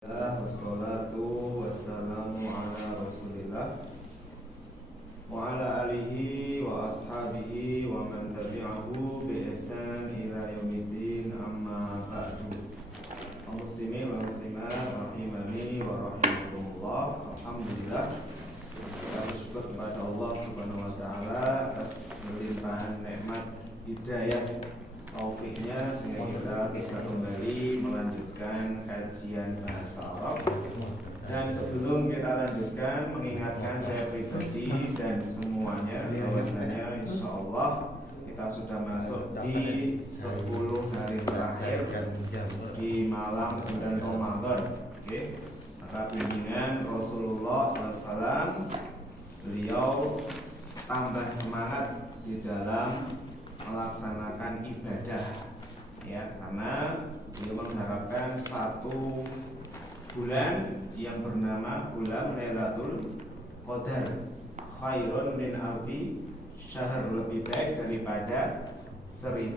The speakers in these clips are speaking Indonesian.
Wassalatu wassalamu ala rasulillah wa ala alihi wa ashabihi wa man tabi'ahu bi ihsan ila yaumiddin, amma ba'du. Muslimin wa muslimat rahimani wa rahimakumullah. Alhamdulillah, kita bersyukur kepada Allah Subhanahu wa taala atas limpahan nikmat hidayah taufiknya sehingga kita bisa kembali melanjutkan kajian bahasa Arab. Dan sebelum kita lanjutkan, mengingatkan saya pribadi dan semuanya bahwasanya insyaallah kita sudah masuk di 10 hari terakhir di malam bulan Ramadan. Oke. Maka bimbingan Rasulullah SAW, beliau tambah semangat di dalam melaksanakan ibadah, ya, karena beliau mengharapkan satu bulan yang bernama bulan Lailatul Qadar khairun min alfi syahr, lebih baik daripada 1000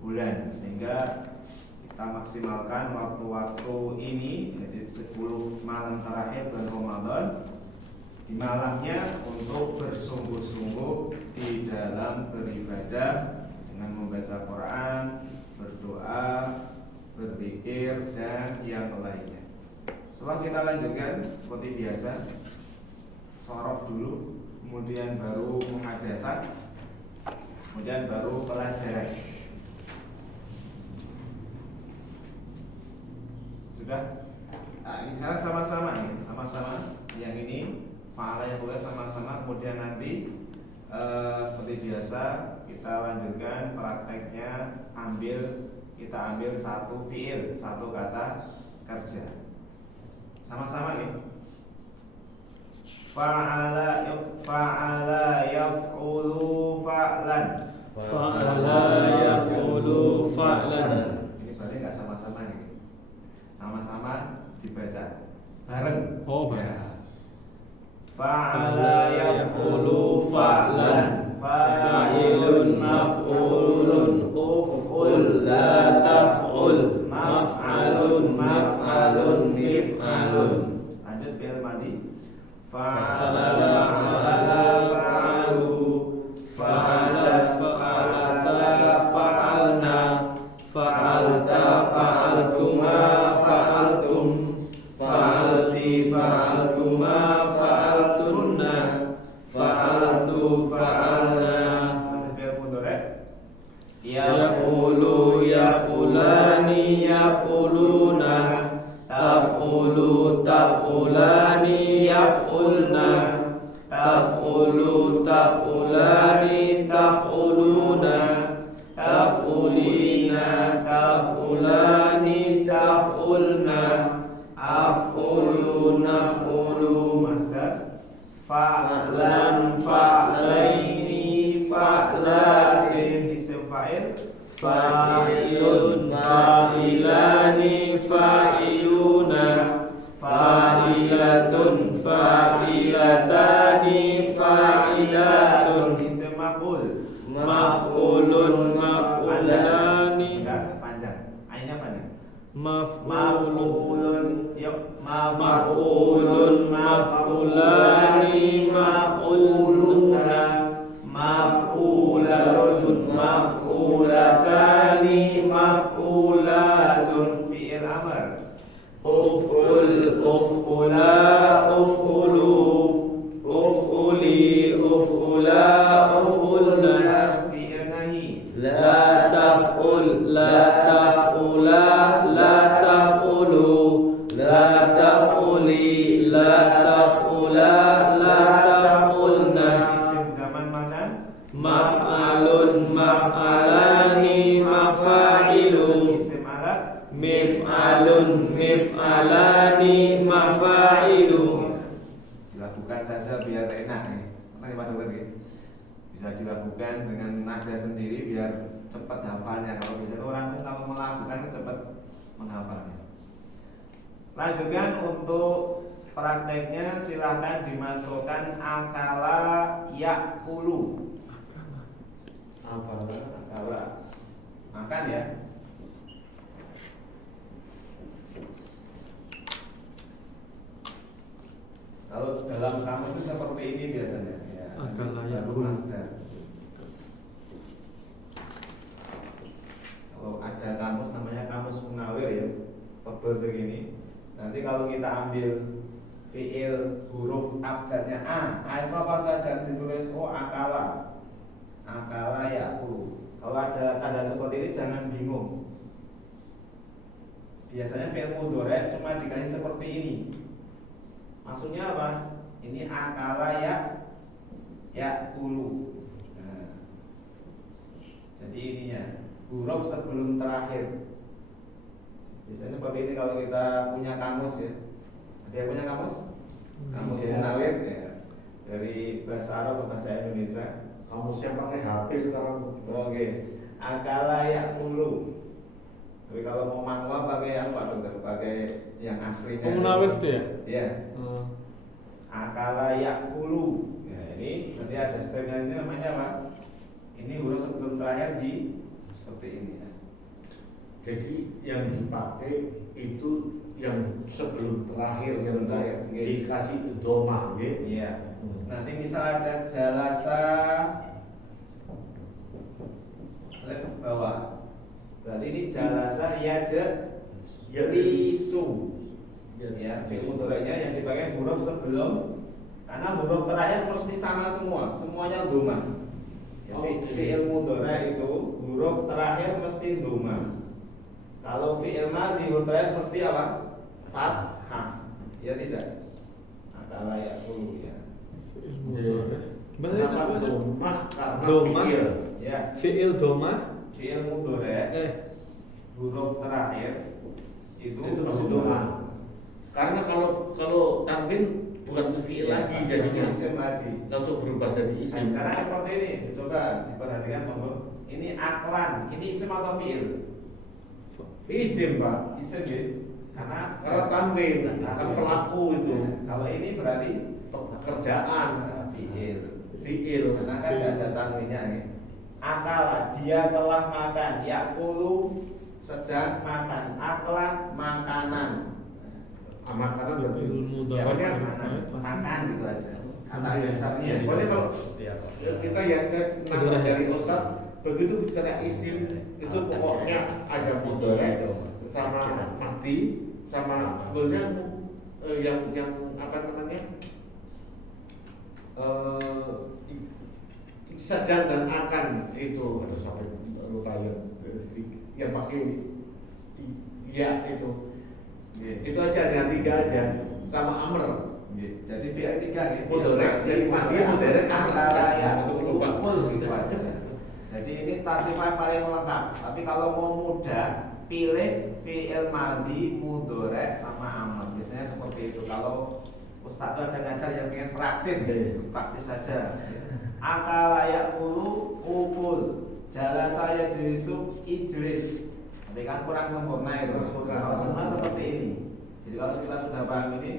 bulan, sehingga kita maksimalkan waktu-waktu ini, jadi 10 malam terakhir bulan Ramadan, di malamnya untuk bersungguh-sungguh di dalam beribadah dengan membaca Quran, berdoa, berzikir dan yang lainnya. Setelah kita lanjutkan seperti biasa, shorof dulu, kemudian baru muhadatsah, kemudian baru pelajaran. Sudah? Nah, ini sekarang sama-sama yang ini fa'ala yang boleh sama-sama, kemudian nanti seperti biasa kita lanjutkan prakteknya, kita ambil satu fiil, satu kata kerja. Sama-sama nih. Fa'ala yaf'ulu fa'lan. Fa'ala yaf'ulu fa'lan. Ini berarti enggak sama-sama nih. Sama-sama dibaca bareng. Oh, ya. Fa'ala yaf'ulu fa'lan, fa'ilun maf'ulun, uf'ul la taf'ul, maf'alun maf'alun mif'alun. Lanjut fi'il madhi. Fa'ala fa'alu, fa'alat fa'alata fa'alna, fa'alta fa'altuma fa'altum, fa'alti fa'altuma fa'altunna, fa'altu fa'alna. Fi'il mudhari'. Yaf'ulu yaf'ulani yaf'uluna, taf'ulu taf'ulani yaf'ulna, taf'ulu taf'ulani taf'uluna, taf'ulina taf'ulani taf'ulna, af'ulu naf'ulu. Masdar. Fa'lan fa'laini fa'latin. Isim fa'il. Fa'ilun fa'ilani fa'iluna, fa'ilatun fa'ilatani fa'ilatun. Isim maf'ul. Maf'ulun maf'ulani. Panjang. Ainnya panjang. Maf'ulun. Yuk. Maf'ulun maf'ulani maf'uluna, maf'ulatun maf'ulatani maf'ulatun. Fi'il amr. Uf'ul uf'ula uf'ulu, uf'uli uf'ula uf'ulna. Fi'il nahi. La taf'ul la taf'ula la taf'ulu, la taf'uli la taf'ula la taf'ulna. Isim zaman makan. Maf'alun maf'alani mafa'ilun. Isim alat. Mif'alun mif'alani mafa'ilun. Dilakukan saja biar enak nih. Bisa dilakukan dengan nada sendiri biar cepat hafalnya. Kalau biasanya orang kalau melakukan cepat menghafalnya. Lanjutkan untuk prakteknya, silahkan dimasukkan akala yakulu. Akala makan ya. dalam kamus itu seperti ini biasanya. Ya, Akala baru yakulu. masdar. Kalau ada kamus namanya kamus munawir ya, tebal segini. Nanti kalau kita ambil fiil huruf abjadnya A itu apa saja ditulis akala, akala yakulu. Kalau ada tanda seperti ini jangan bingung. Biasanya fiil mudhari cuma dikasih seperti ini. Maksudnya apa? Ini akala yakulu. Nah, jadi ininya huruf sebelum terakhir. Biasanya seperti ini kalau kita punya kamus ya. Ada yang punya kamus? Kamus munawir ya. Dari bahasa Arab ke bahasa Indonesia. Kamusnya pakai HP sekarang. Oke. Akala yakulu. Tapi kalau mau manual pakai yang Pak Dokter, pakai yang aslinya. Munawir itu ya? Iya. Akala yakulu. Ya, ini nanti ada stepnya ini namanya apa? Ini huruf sebelum terakhir di seperti ini ya. Jadi yang dipakai itu yang sebelum terakhir, Sebelum yang terakhir, dikasih doma, gitu. Iya. Nanti misal ada jalasa lihat bawah. Berarti ini jalasa yajlisu. Ya, fi'il mudhari'nya yang dipakai huruf sebelum, karena huruf terakhir mesti sama semua, semuanya doma. Ya, fi'il mudhari' itu huruf terakhir mesti doma. Kalau fi'il madhi huruf terakhir mesti apa? Fathah. Ya tidak. Akala yakulu ya. Kenapa domah? Karena Domah. fiil. Ya, Fi'il domah. fi'il mudhari' huruf terakhir itu masih doma. Karena kalau tanwin bukan fiil lagi jadinya isim lagi. langsung berubah jadi Nah, isim. sekarang seperti ini, coba diperhatikan monggo. Ini aklan, ini isim atau fi'il? Isim, Pak. Isim ya. Karena Tanwin akan pelaku itu. Kalau ini berarti Pekerjaan fi'il. fiil. Karena kan tidak ada tanwinnya ya. Akala, dia telah makan. Yakulu sedang makan. Aklan makanan. Makanan berarti Ilmu Ya, pokoknya makan gitu aja. Kata dasarnya. pokoknya kalau kita yang nangkap dari Ustaz, begitu bicara isim itu pokoknya ada mudhari sama mati sama sebenarnya yang apa namanya sedang dan akan itu ada sampai lupa yang pakai ya itu aja ada tiga aja sama amr. Jadi fi'il 3 gitu. Mudhari' dari mati mudhari' Akala itu yakulu berubah. gitu aja. Jadi ini tasrifan paling lengkap. Tapi kalau mau mudah, pilih fi'il madhi, mudhari' sama amr. Biasanya seperti itu. Kalau Ustaz ada ngajar yang pengen praktis, praktis saja. Akala yakulu ukul, jalasa yajlisu ijlis. Tapi kan kurang sempurna itu. Kalau sempurna seperti ini. Jadi kalau kita sudah paham ini,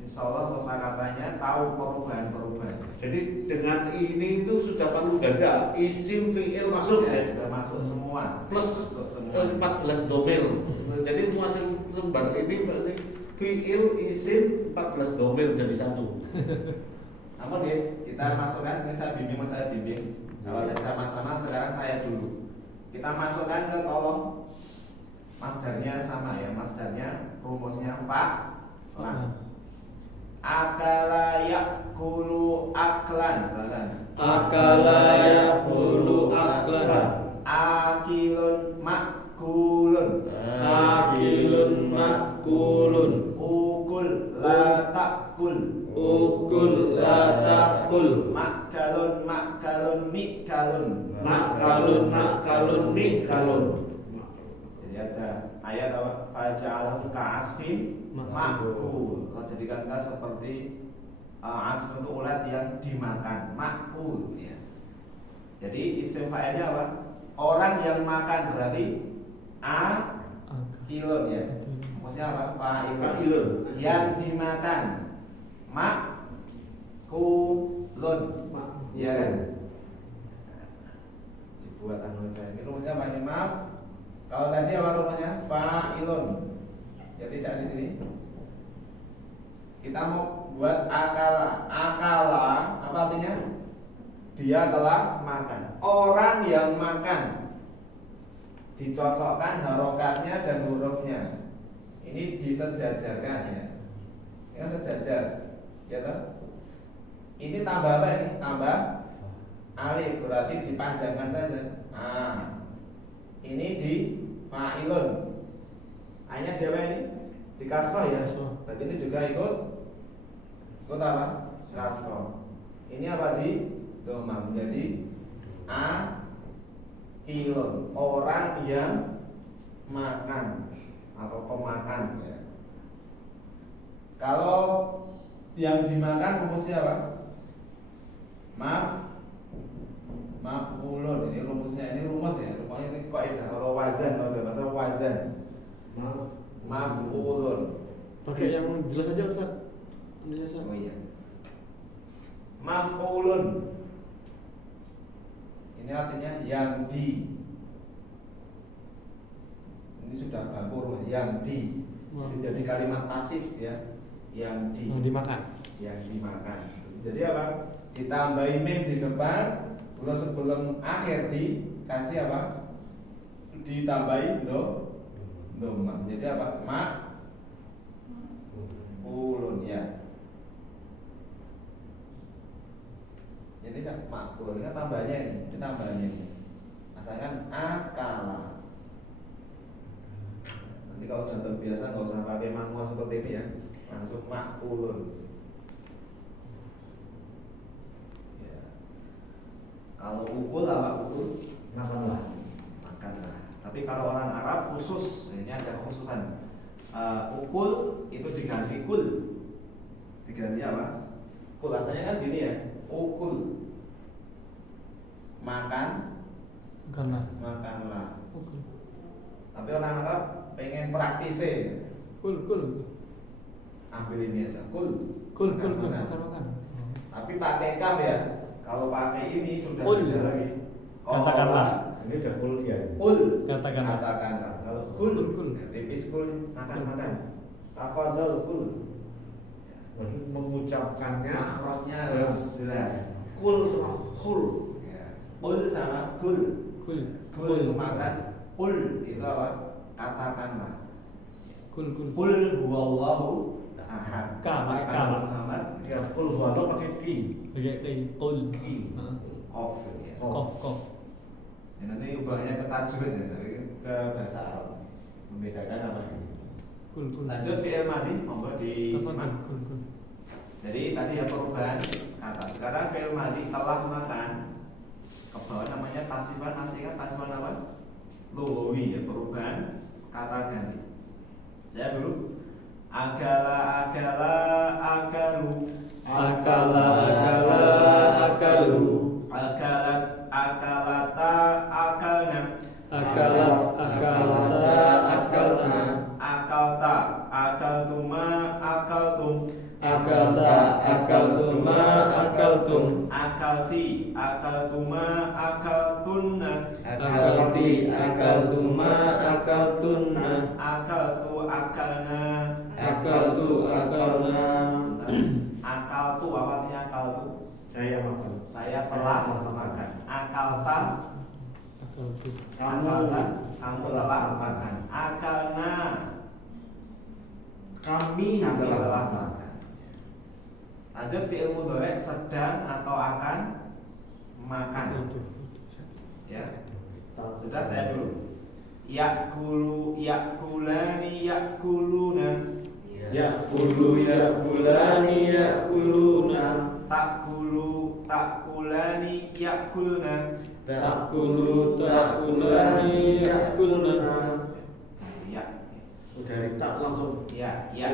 insya Allah kosakatanya tahu perubahan-perubahan. Jadi dengan ini itu sudah palu ganda isim fiil masuk Ya, ya. sudah masuk semua. Plus masuk semua. 14 domir. Jadi masing lembar ini berarti fiil isim 14 domir jadi satu. Namun ya, kita masukkan, ini saya bimbing, mas saya bimbing. Kalau ada sama-sama, sekarang saya dulu. Kita masukkan ke kolom masdarnya sama ya, masdarnya rumusnya fa'lan. Akala yakulu aklan, silakan. Akala yakulu aklan. Akilun makulun. Akilun makulun. Ukul la takul. Ukul la takul. Makalun mikalun. Makalun mikalun. Jadi aja ayat apa? Faja'alahu ka'asfin makul. Kalau jadikan kita seperti asf itu ulat yang dimakan, makul ya. Jadi isim fa'ilnya apa? Orang yang makan berarti akilun ya. Maksudnya apa? Fa'ilun yang dimakan. Makulun. Ya kan? Dibuat ini rumusnya apa ini? Maaf. Kalau tadi apa rumusnya? Fa'ilun. Ya tidak di sini. Kita mau buat akala. Akala apa artinya? Dia telah makan. Orang yang makan. Dicocokkan harokatnya dan hurufnya. Ini disejajarkan ya. Ini sejajar. Ya toh? Ini tambah apa ini? Tambah alif, berarti dipanjangkan saja. Nah, ini di fa'ilun. A-nya di apa ini? Di kasroh ya. Berarti ini juga ikut apa? Kasroh. Ini apa di domah? Menjadi akilun, orang yang makan atau pemakan ya. Kalau yang dimakan rumusnya apa? Maf'ulun. Ini rumusnya, ini rumus ya. Rupanya ini kaidah kalau wazan, kalau ada bahasa wazan. Maf'ulun. Pakai yang jelas aja Ustaz. Oh iya. Maf'ulun. Ini artinya yang di. Ini sudah baku yang di. Jadi kalimat pasif ya. Yang dimakan. Yang dimakan. Jadi apa? Ditambahi mim di depan, terus sebelum akhir dikasih apa? Ditambahi dhamma. Jadi apa? Ma'ulun ya. Jadi kan ma'ul, ini tambahnya ini, asalkan akala. Nanti kalau sudah terbiasa nggak usah pakai manual seperti ini ya, langsung ma'ulun. Kalau ukul apa ukul? Makanlah. Tapi kalau orang Arab khusus, ini ada khususan. Ukul itu diganti kul. Diganti apa? Kul asalnya kan gini ya. Ukul. Makanlah. Ukul. Tapi orang Arab pengen praktisnya. Kul. Ambil ini aja. Kul. Makan. Tapi pakai kaf ya. Kalau pakai ini sudah Kul. beda lagi. Katakanlah. Ini udah kul ya. Kul. Katakanlah. Kalau kul. Kul. Tipis kul. Makan. Tafadhol kul. Mengucapkannya Makhrajnya harus jelas. kul sama kul. Ya. Kul sama kul. Kul itu makan. Kul itu apa? Katakanlah. Kul. Kul huwallahu ahad. Katakanlah Muhammad. Ya kul huwallahu pakai ki. Pakai kul. Qaf ya. Kof. Ya, nanti ubahnya ke tajwid ya, tapi ke bahasa Arab. Membedakan apa ini? Kul. Lanjut fi'il madhi, monggo disimak. Kul. Jadi tadi ya perubahan kata. Sekarang fi'il madhi telah makan. Ke bawah namanya tasifan, masih kan tasifan apa? Lughawi ya, perubahan kata ganti. Saya dulu. Akala, akalu. Akalu. Akalat, akalata, akalna. Akalata, akalna. Akalta, akaltuma, akaltum. Akalta, akaltuma, akaltum. Akalti, akaltuma, akaltunna. Akalti, akaltuma, akaltunna. Akaltu, akalna. Akaltu, akalna. Akaltu, apa artinya akaltu? Saya makan. Saya telah makan. Akalta, Akaltu. akalta, kamu telah makan. Akalna, Kami kami telah telah makan. makan. Lanjut fi'il mudhari sedang atau akan makan. Ya. Sudah saya dulu. Yakulu, yakulani, yakuluna. Yakulu, yakulani, yakuluna. Takulu, takulani, yakulna. Takulu, takulani, yakulna. Ya, Dari tak langsung ya. ya.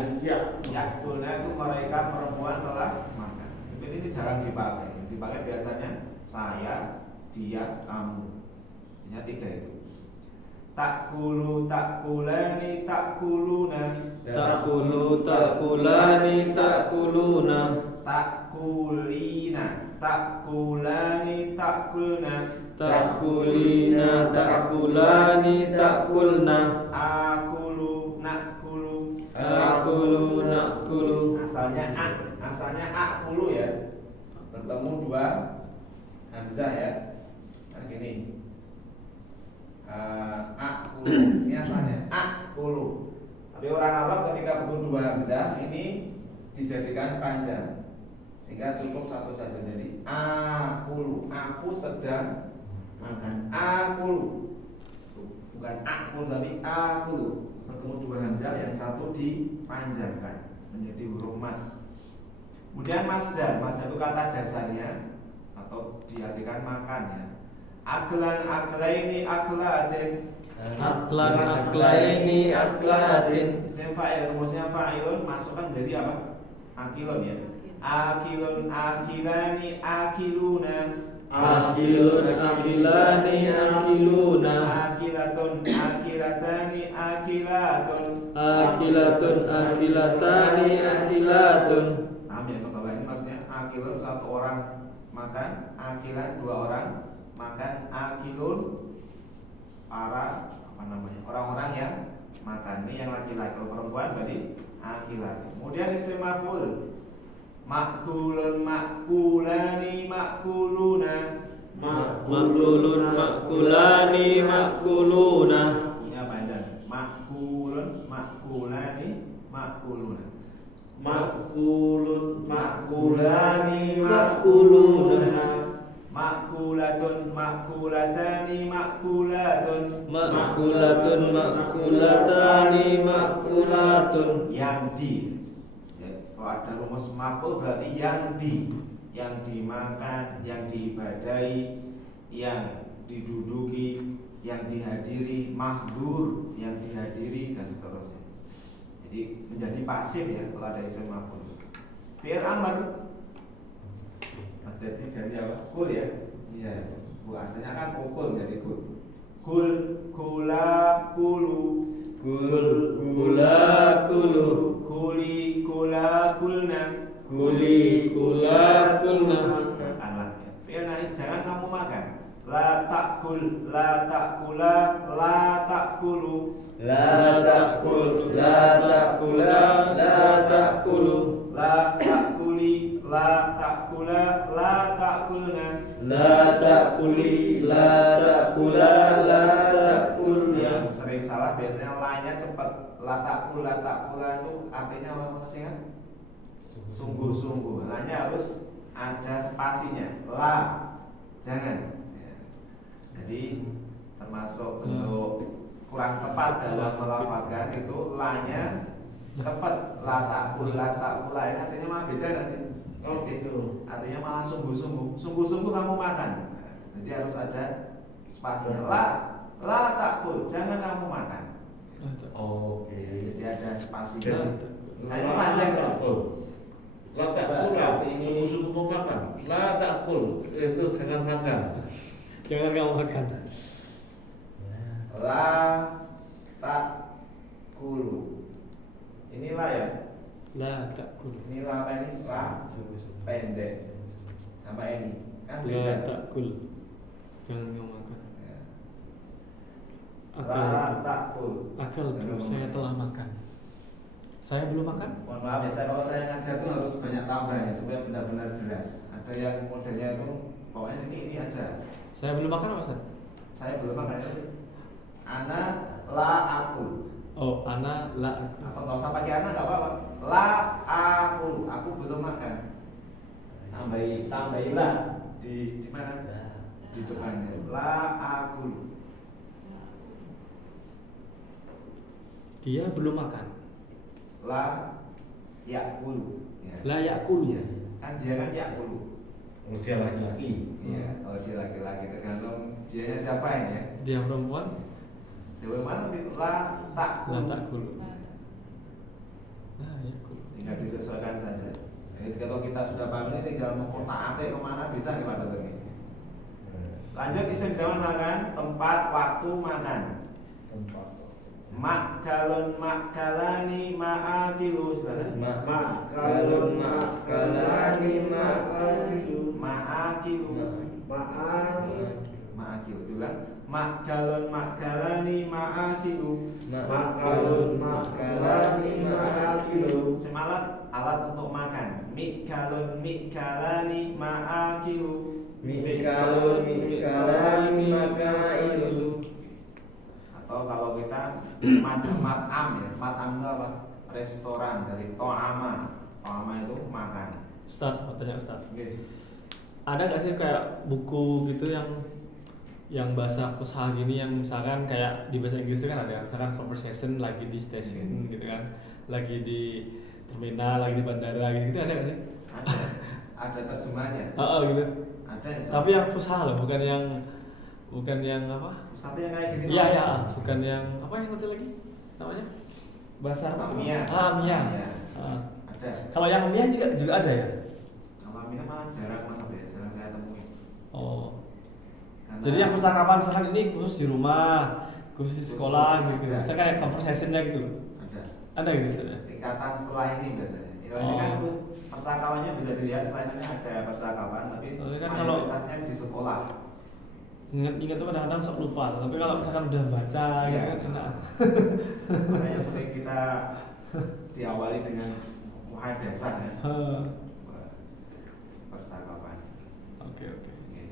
Yakulna itu mereka perempuan telah makan. Tapi ini jarang dipakai. Dipakai biasanya saya, dia, kamu. Ini tiga itu. Takulu, takulani, takuluna. Takulu, takulani, takuluna. Takulina, takulani, takulna. Takulina, takulani, takulna. Akulu, nakulu. Akulu, nakulu. ta'kulu. Asalnya akulu ya. Bertemu dua hamzah ya. Nah gini. Akulu ini asalnya akulu. Tapi orang Arab ketika bertemu dua hamzah ini dijadikan panjang. Sehingga cukup satu saja, jadi akulu, aku sedang makan. Akulu, bukan akul tapi akulu. Bertemu dua hamzah, yang satu dipanjangkan menjadi huruf mat. Kemudian masdar itu kata dasarnya atau diartikan makan ya. Aklan aklaini aklatin. Aklan aklaini aklatin. Isim fa'il, rumusnya fa'ilun, masukkan dari apa? Akilun ya. Akilun akilani akiluna. Akilun akilani akiluna. Akilatun akilatani akilatun. Akilatun akilatani akilatun. Paham ya, ke bawah ini maksudnya akilun satu orang makan, akilan dua orang makan, akilun para orang-orang yang makan. Ini yang laki-laki, kalau perempuan berarti akilat. Kemudian isim maf'ul. Makulun makulani makuluna. Makulun makulani makuluna. Makunya panjang. Makulun makulani makuluna. Makulun makulani makuluna. Makulatun makulatani makulatun. Makulatun makulatani makulatun. Yang di ya, kalau ada rumus maf'ul berarti yang dimakan, yang diibadai, yang diduduki, yang dihadiri, mahdur, yang dihadiri dan seterusnya. Jadi menjadi pasif ya kalau ada isim maf'ul. Fi'il amr adanya dari apa? Kul ya. Iya. Asalnya kan ukul jadi kul. Kul kula kulu. Kul kula kulu. Kuli kula kulna. Kuli kula kulna. Makanlah ya. Fi'il nahi, jangan kamu makan. La ta'kul, la ta'kula, la ta'kulu. La ta'kul, la ta'kula, la ta'kulu. La ta'kuli, la ta'kula, la ta'kulna. La ta'kuli, la ta'kula, la ta'kulna. Yang sering salah biasanya la-nya cepat. La ta'kul, la ta'kula itu artinya apa sih kan? Sungguh-sungguh. La-nya harus ada spasinya. La, jangan. Ya. Jadi termasuk bentuk kurang tepat dalam melafalkan itu la-nya cepat. La ta'kul, la ta'kula ini artinya malah beda nanti. Oh gitu. Artinya malah sungguh-sungguh. Sungguh-sungguh kamu makan. Jadi harus ada spasinya. La ta'kul, jangan kamu makan. Oke. Jadi ada spasinya. Nah, ini panjang takul. La takul Bahasa ini- sungguh-sungguh mau makan. La takul itu jangan makan. Jangan kamu makan. La ta'kulu. Inilah ya. La ta'kul. Ini la apa ini? La pendek. Sama ini. Kan La beda. ta'kul. Jangan kamu makan. Ya. Akal La itu. ta'kul. Akal itu saya telah makan. Saya belum makan? Mohon maaf ya, kalau saya ngajar tuh harus banyak tambahnya supaya benar-benar jelas. Ada yang modelnya itu pokoknya ini aja. Saya belum makan apa Ustaz? Saya belum makan itu. Ana la aku. Oh, ana la aku. Atau nggak usah pakai ana nggak apa-apa. La aku belum makan. Tambahilah di mana? Di depannya. La aku. Dia belum makan. La yakulu. Ya. La yakulu. Iya. Kan dia kan yakulu. Oh, dia laki-laki. Iya. Kalau dia laki-laki tergantung dianya siapa ini ya. Dia perempuan. Dewa mana itu la takulu. La takulu. La yakulu. Tinggal disesuaikan saja. Jadi kalau kita sudah paham ini tinggal mengotak-atik kemana bisa nih Pak Dokter ini. Lanjut isim jaman makan, tempat, waktu makan. Tempat. Makalun makalani ma'akilu. Silakan. Makalun makalani ma'akilu. Ma'akilu. Ma'akilu itu kan. Makalun makalani ma'akilu. Makalun makalani ma'akilu. Semalat alat untuk makan. Mikalun mikalani ma'akilu. Mikalun mikalani makailu. Atau kalau kita mat'am ya, mat'am itu apa? Restoran, dari to'ama. To'ama itu makan. Ustaz, mau tanya Ustaz. Oke. Ada nggak sih kayak buku gitu yang bahasa fusha gini, yang misalkan kayak di bahasa Inggris itu kan ada misalkan conversation lagi di stasiun gitu kan, lagi di terminal, lagi di bandara gitu, ada nggak sih? Ada terjemahnya. Gitu. Ada ya. Tapi yang fusha loh, bukan yang apa? Satu yang kayak gini. Iya ya, bukan yang apa yang satu lagi namanya? Bahasa apa? Mia. Mia. Iya. Ada. Kalau yang Mia juga ada ya? Kalau Mia malah jarang banget ya, jarang saya temui. Oh. Karena Jadi yang percakapan misalkan ini khusus di rumah, khusus di sekolah Khusus, gitu. ada. Misalkan kayak conversation-nya gitu. ada Ada gitu maksudnya? ikatan setelah ini biasanya. Kalau ini kan tuh percakapannya bisa dilihat selain ini ada percakapan, tapi Soalnya kan kalau- mayoritasnya di sekolah. Ingat tuh kadang-kadang sok lupa, tapi kalau misalkan udah baca gitu Iya. kan enak. Makanya sering kita diawali dengan muhadasah ya. Percakapan. Oke. Oke.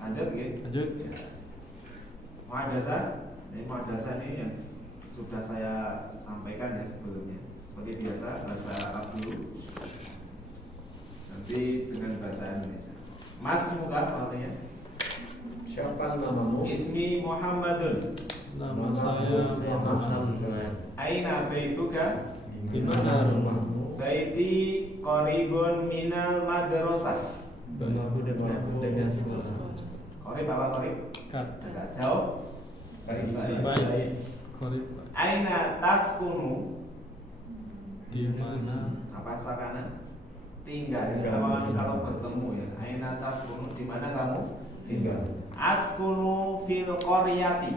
Lanjut gitu. Lanjut. Muhadasah ini yang sudah saya sampaikan ya sebelumnya. Seperti biasa bahasa Arab dulu, nanti dengan bahasa Indonesia. Mas muka artinya? Siapa namamu? Ismi Muhammadun. Nama saya Muhammad. Aina baituka? Di mana rumahmu? Baiti qaribun minal madrasah. Rumahku dekat dengan sekolah. Qarib apa qarib? Kat. Agak jauh. Baik. Korib. Aina taskunu? Di mana? Apa sakana? Tinggal. Kalau bertemu ya. Aina taskunu? Di mana kamu? Tinggal. Askunu fil qaryati.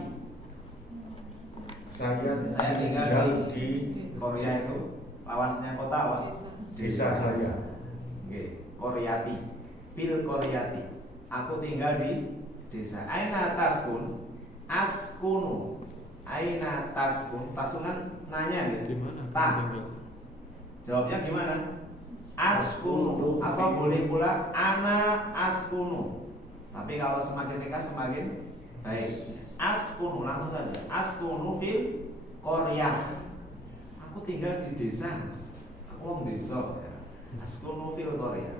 Saya tinggal di Korea itu. Lawannya kota apa? desa saya. Oke, Koryati. Fil Koryati. Aku tinggal di desa. Aina taskun? Askunu. Aina taskun? Tasunan nanya Di gitu. mana? Tak. Tinggal. Jawabnya gimana? Askunu. Atau boleh pula ana askunu. Tapi kalau semakin nikah semakin baik. Askunu langsung saja. Askunu fil Korea. Aku tinggal di desa. Aku orang desa. Askunu fil Korea.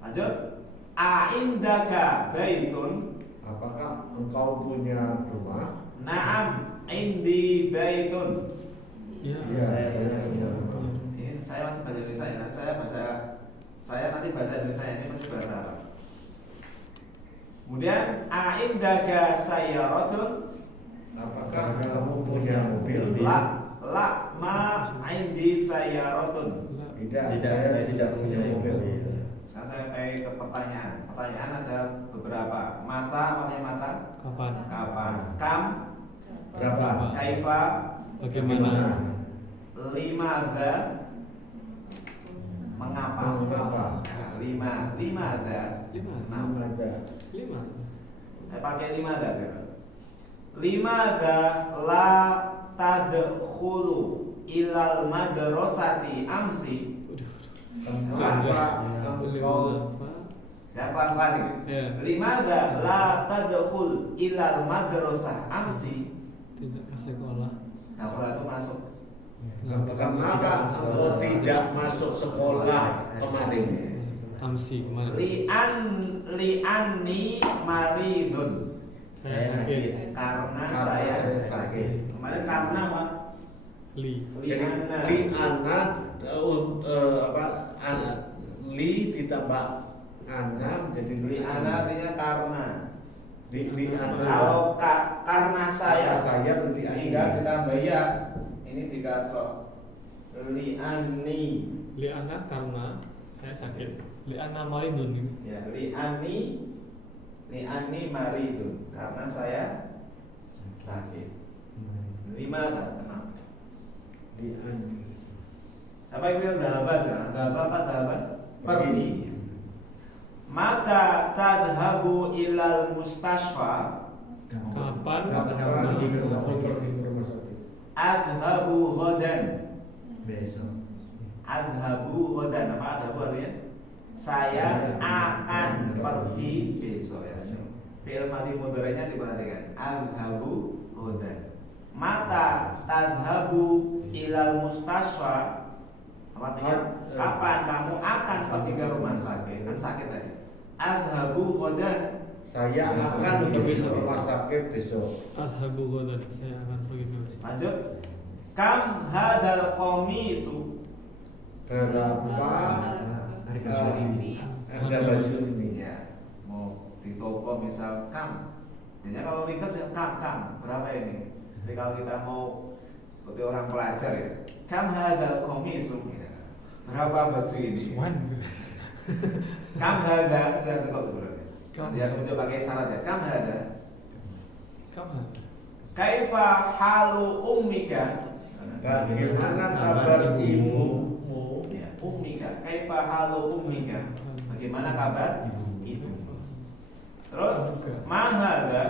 Lanjut. Aindaka baitun? Apakah engkau punya rumah? Naam, indi baitun. Iya. Iya, saya punya rumah. Ini saya masih bahasa Indonesia ya. Saya nanti bahasa Indonesia ini masih bahasa Arab. Kemudian aindaka sayyaratun? Apakah kamu punya mobil? La ma indi sayyaratun. Tidak, saya tidak punya mobil. Sekarang saya pakai ke pertanyaan. Pertanyaan ada beberapa. Mata, artinya mata. Kapan? Kapan? Kam, Berapa? kaifa, Bagaimana? limadha, mengapa? Mengapa? Nah, limadha. Enam. Ada. 5. Saya pakai limadha sekarang. Limadha la tadkhulu ilal madrasati amsi? Kenapa engkau Saya pelan-pelan ini. Ya. Limadha la tadkhul ilal madrasah amsi? Tidak ke sekolah. Dakhala itu masuk. Kenapa engkau tidak masuk sekolah kemarin? Amsi kemarin. Li'anni maridun. Saya sakit. Karena Karena saya saya sakit. Kemarin karena apa? Jadi Li'anna. li anak li ditambah ana menjadi li Li'anna artinya karena. li ana. Kalau karena saya berarti tinggal ditambah ya. Ini dikasih li'anni. Li'ana karena saya sakit. Li'ana maridun ini. Ya, li'anni maridun. Karena saya sakit. Lima kenapa? li ana. Siapa yang bilang dahaba sekarang? Dahaba apa dahaban? Pergi. Mata tadhabu ilal mustashfa? Kapan? Kapan pergi ke rumah sakit? Adhabu ghadan. Besok. Adhabu ghadan. Apa adhabu artinya? Saya akan pergi besok ya. Fi'il madhi mudhari'nya diperhatikan. Adhabu ghadan. Mata tadhabu ilal mustasfa. Apa artinya? Kapan kamu akan pergi ke rumah sakit? Kan sakit tadi. Adhabu ghadan. Saya akan pergi ke rumah sakit besok. Adhabu ghadan, saya akan pergi ke masjid. Lanjut. Kam hadal qamisu. Berapa harga baju ini? Ya, mau di toko misal kam. Biasanya kalau ringkas ya kam berapa ini? Tapi kalau kita mau seperti orang pelajar ya, kam hadal qamisu. Ya. Berapa baju ini? Kam hada itu saya sekot sebenarnya. Dia menunjuk pakai syarat ya. Kam hada. Kapan? Kaifa halu ummika? Bagaimana kabar ibumu? Ya, ummika. Kaifa halu ummika? Bagaimana kabar ibu? Terus mahada?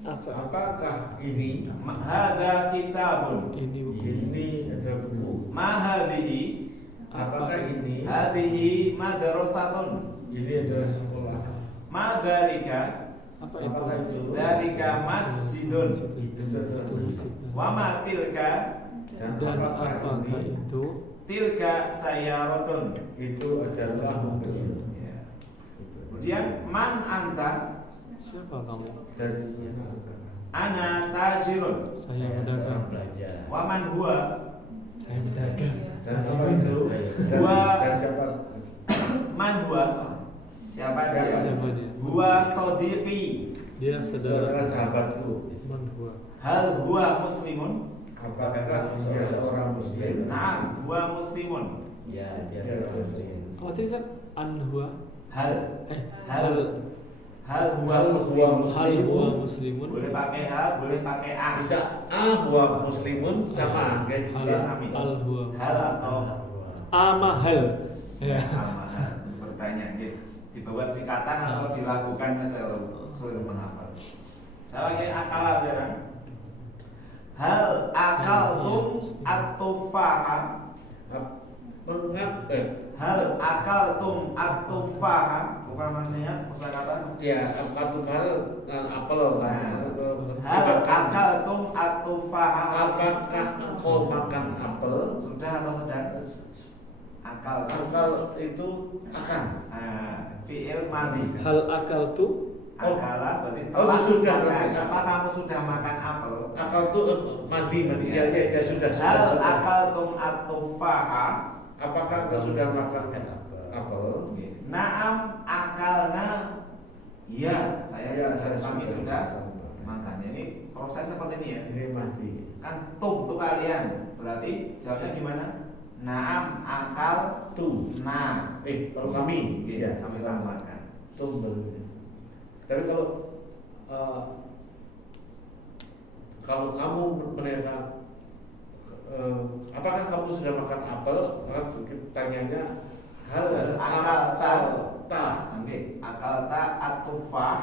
Apakah ini? Mahada kitabun. Ini buku. Ini ada buku. Mahadihi? Apakah ini? Hadihi madrasatun. Ini adalah sekolah. Madarika? Apa Apakah itu? itu? Darika masjidun. Itu adalah Wa ma tilka? dan Dan apakah apakah ini? itu? Tilka sayaratun. Itu adalah mobil. Ya. Kemudian man anta? Siapa kamu? Dan Ana tajirun. Saya pedagang. Wa man huwa? Saya pedagang. dan apa itu? Dan siapa? Man huwa? Siapa dia? Siapa dia? Huwa sodiqi. Dia Itu saudara. adalah sahabatku. Man huwa. Hal huwa muslimun? Apakah dia seorang muslim? Naam, huwa muslimun. Ya, dia Ya, seorang muslim. Oh, tadi saya an huwa. Hal Hal huwa Hal muslimun. huwa hal huwa muslimun. Boleh pakai hal, boleh pakai a. Bisa huwa muslimun sama kan? Hal Dia sami. hal huwa. Hal atau Amahal. Ya. sama hal. Bertanya gitu. Dibuat sikatan atau dilakukan saya sulit menghafal. Saya pakai akal sekarang. Hal akaltum at-tufaha? Hal akaltum at-tufaha? Tufah masih ingat kosakata? Ya, apel apel kan. Hal akaltum at-tufaha? Apakah kau makan apel? Sudah atau sedang? Akal. Akal itu akan. Fi'il madhi. Hal akal tu Akala berarti Oh, telah sudah, makan. berarti. Apa kamu sudah makan apel? Akal itu mati. Ya sudah. Hal sudah. akaltum at-tufaha? Apakah kau sudah makan apel? Naam akalna. Ya, kami sudah. sudah makan. Ini proses seperti ini ya. Ini mati. Kan tum tuh kalian. Berarti jawabnya gimana? Naam akal Tuh. Kalau kami, ya, kami telah makan. tuh benar. Tapi kalau kamu menanyakan apakah kamu sudah makan apel, maka tanyanya hal Akal ta. ta. Oke, akal ta at-tufah.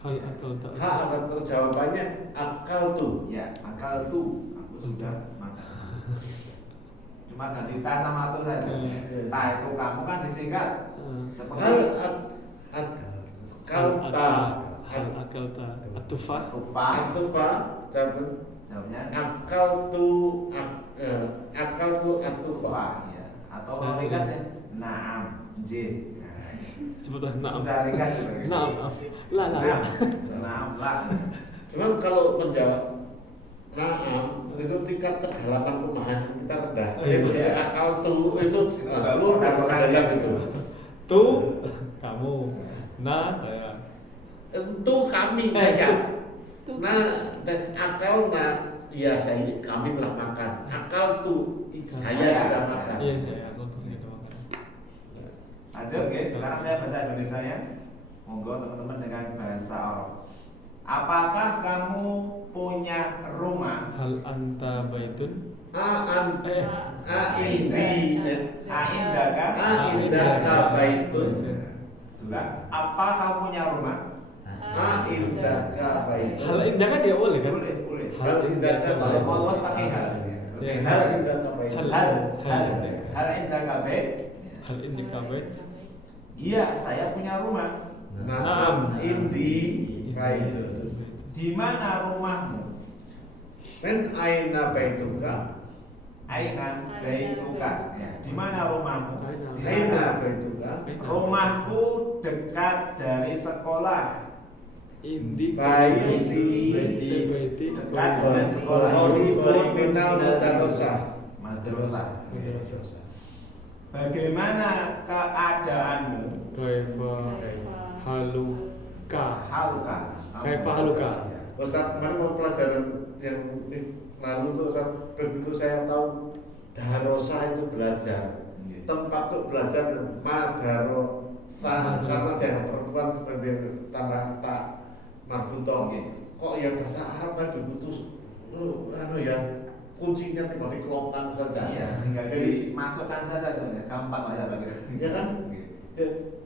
hal akal tak. Ha atau jawabannya akal tuh. Ya, akal tu. Aku sudah makan. Cuma ganti ta sama tu saja. Ta itu kamu kan disingkat seperti Hal akal ta. Hal akal tak. Atufah. tufah. Atufa Jawabnya akal tuh atufa. tufah ya. Atau kalau ringkas ya naam jin. Sebutlah naam. Sudah ringkas sebagai Naam. La la. Naam. Naam lah. Cuman kalau menjawab naam itu tingkat kedalaman pemahaman kita rendah. Jadi akal tuh itu lu dalam itu. Tu kamu. Na saya. Itu kami Eh, saja. tu. Nah, dan akal ya kami telah makan. Akal tuh saya sudah makan. Iya, iya, aku tuh sudah makan. Lanjut ya. Sekarang saya bahasa Indonesia ya. Monggo teman-teman dengan bahasa Arab. Apakah kamu punya rumah? Hal anta baitun? Aindaka baitun. Tulang. Apa kamu punya rumah? Indaka baitun. Hal indaka juga boleh kan? Boleh. Hal indaka Kalau baitun. mau luas pakai hal. Ya. Hal indaka baitun. Hal. Hal indaka bait? Hal indika bait? Iya, saya punya rumah. Naam indi kaitu. Di mana rumahmu? Men aina baituka? Aina baituka. Ya. Di mana rumahmu? Di mana? Aina baituka? Rumahku dekat dari sekolah. Indika Baiti. baiti Dekat dengan sekolah. Qoribun minal madrasah. Madrasah. Bagaimana keadaanmu? Kaifa haluka? Haluka. Kaifa haluka? Ustaz, kemarin mau pelajaran yang lalu tuh Ustaz, begitu saya tahu darosa itu belajar, tempat untuk belajar madrasah, sama yang perempuan seperti tanah tak marbuto. Kok yang bahasa Arab kan begitu, ya kuncinya tinggal dikelopkan saja. Iya, tinggal dimasukkan saja sebenarnya, gampang lah lagi. Ya kan?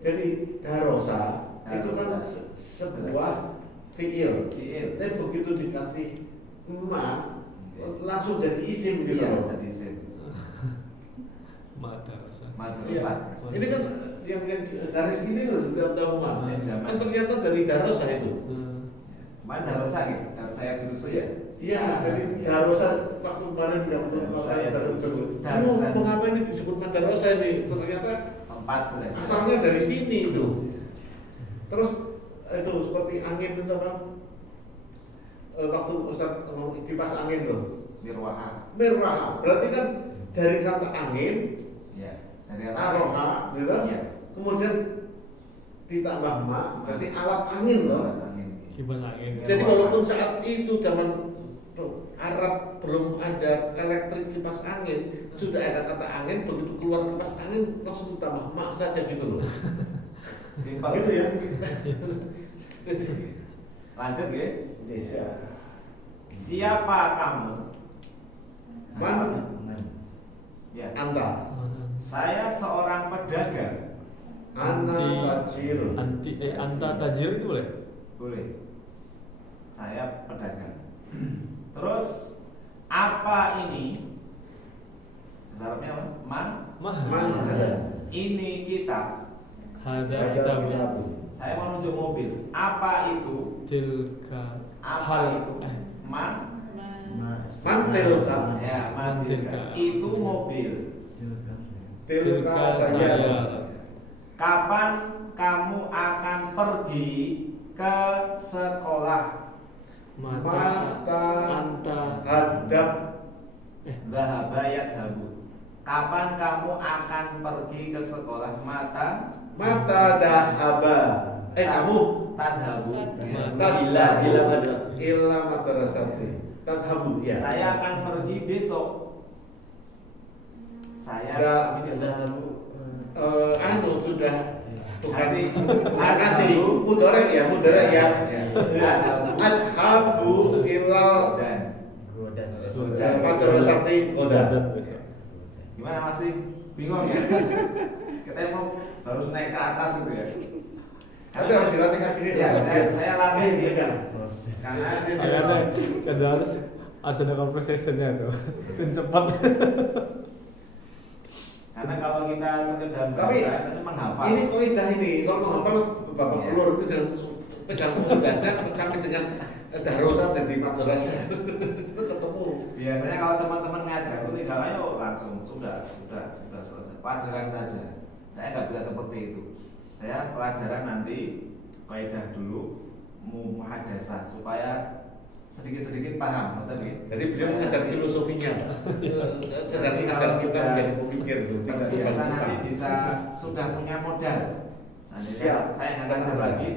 Jadi darosa itu kan sebuah fiil. Tapi begitu dikasih ma langsung jadi isim gitu Iya, loh. jadi isim. Madrasah. Madrasah. Ini kan yang garis ini loh tahu mas. Isim jamak. Kan ternyata dari darosa itu. Mana darosa gitu? Darosa yang dirusuh ya? Iya, dari darosa waktu kemarin yang Saya betul. darosa. Mengapa ini disebut madrasah ini? Ternyata Tempat belajar. asalnya dari sini itu. Terus itu seperti angin itu apa? Waktu Ustaz ngomong kipas angin loh. Mirwaha. Merwah, berarti kan dari kata angin, Ya. Dari aroha, gitu. Iya. Kemudian ditambah ma, berarti alat angin loh. Angin. Kipas angin. Jadi walaupun saat itu zaman Arab belum ada elektrik kipas angin, sudah ada kata angin, begitu keluar kipas angin langsung tambah ma saja gitu loh. Simpel. Gitu ya. Lanjut ya. Indonesia. Siapa kamu? Man, Ya. anta, Saya seorang pedagang. ana tajir. Anta tajir itu boleh? Boleh. Saya pedagang. Terus apa ini? Arabnya apa? Man? Man ada. Ini kitab. Hada Ada kitab. kitabu. Saya mau nunjuk mobil. Apa itu? Tilka. Apa itu? Man? Mantel kan. Ya, man. Tilka. Itu mobil. Tilka saya. Kapan kamu akan pergi ke sekolah? Mata Anta. hadap. Zahaba yadhabu. Kapan kamu akan pergi ke sekolah? Mata dahaba. Kamu Tadhabu. illa madrasati. Tadhabu ya. Saya akan pergi besok. Saya Enggak. akan pergi besok. Sudah bukan Nanti. nanti mudorek ya. Ya. Adhabu ilal Dan madrasati godan. gimana masih bingung ya? Kita mau harus naik ke atas itu ya. Tapi harus dilatih kaki ini. Ya, saya latih ini kan. Karena Ada harus ada conversation-nya tuh. Dan cepat. Karena kalau kita sekedar Tapi baca itu menghafal. ini kaidah ini kalau menghafal bapak Iya. pelur itu jangan pegang tugasnya sampai dengan darosa jadi madrasah itu ketemu. Biasanya kalau teman-teman ngajar itu tinggal ayo langsung sudah selesai pelajaran saja. Saya nggak bisa seperti itu. Saya pelajaran nanti kaidah dulu muhadasah supaya sedikit-sedikit paham, betul ya? Jadi beliau mengajar filosofinya. Cara mengajar kita menjadi pemikir itu. Biasa nanti bisa sudah punya modal. Seandainya saya ngajar lagi,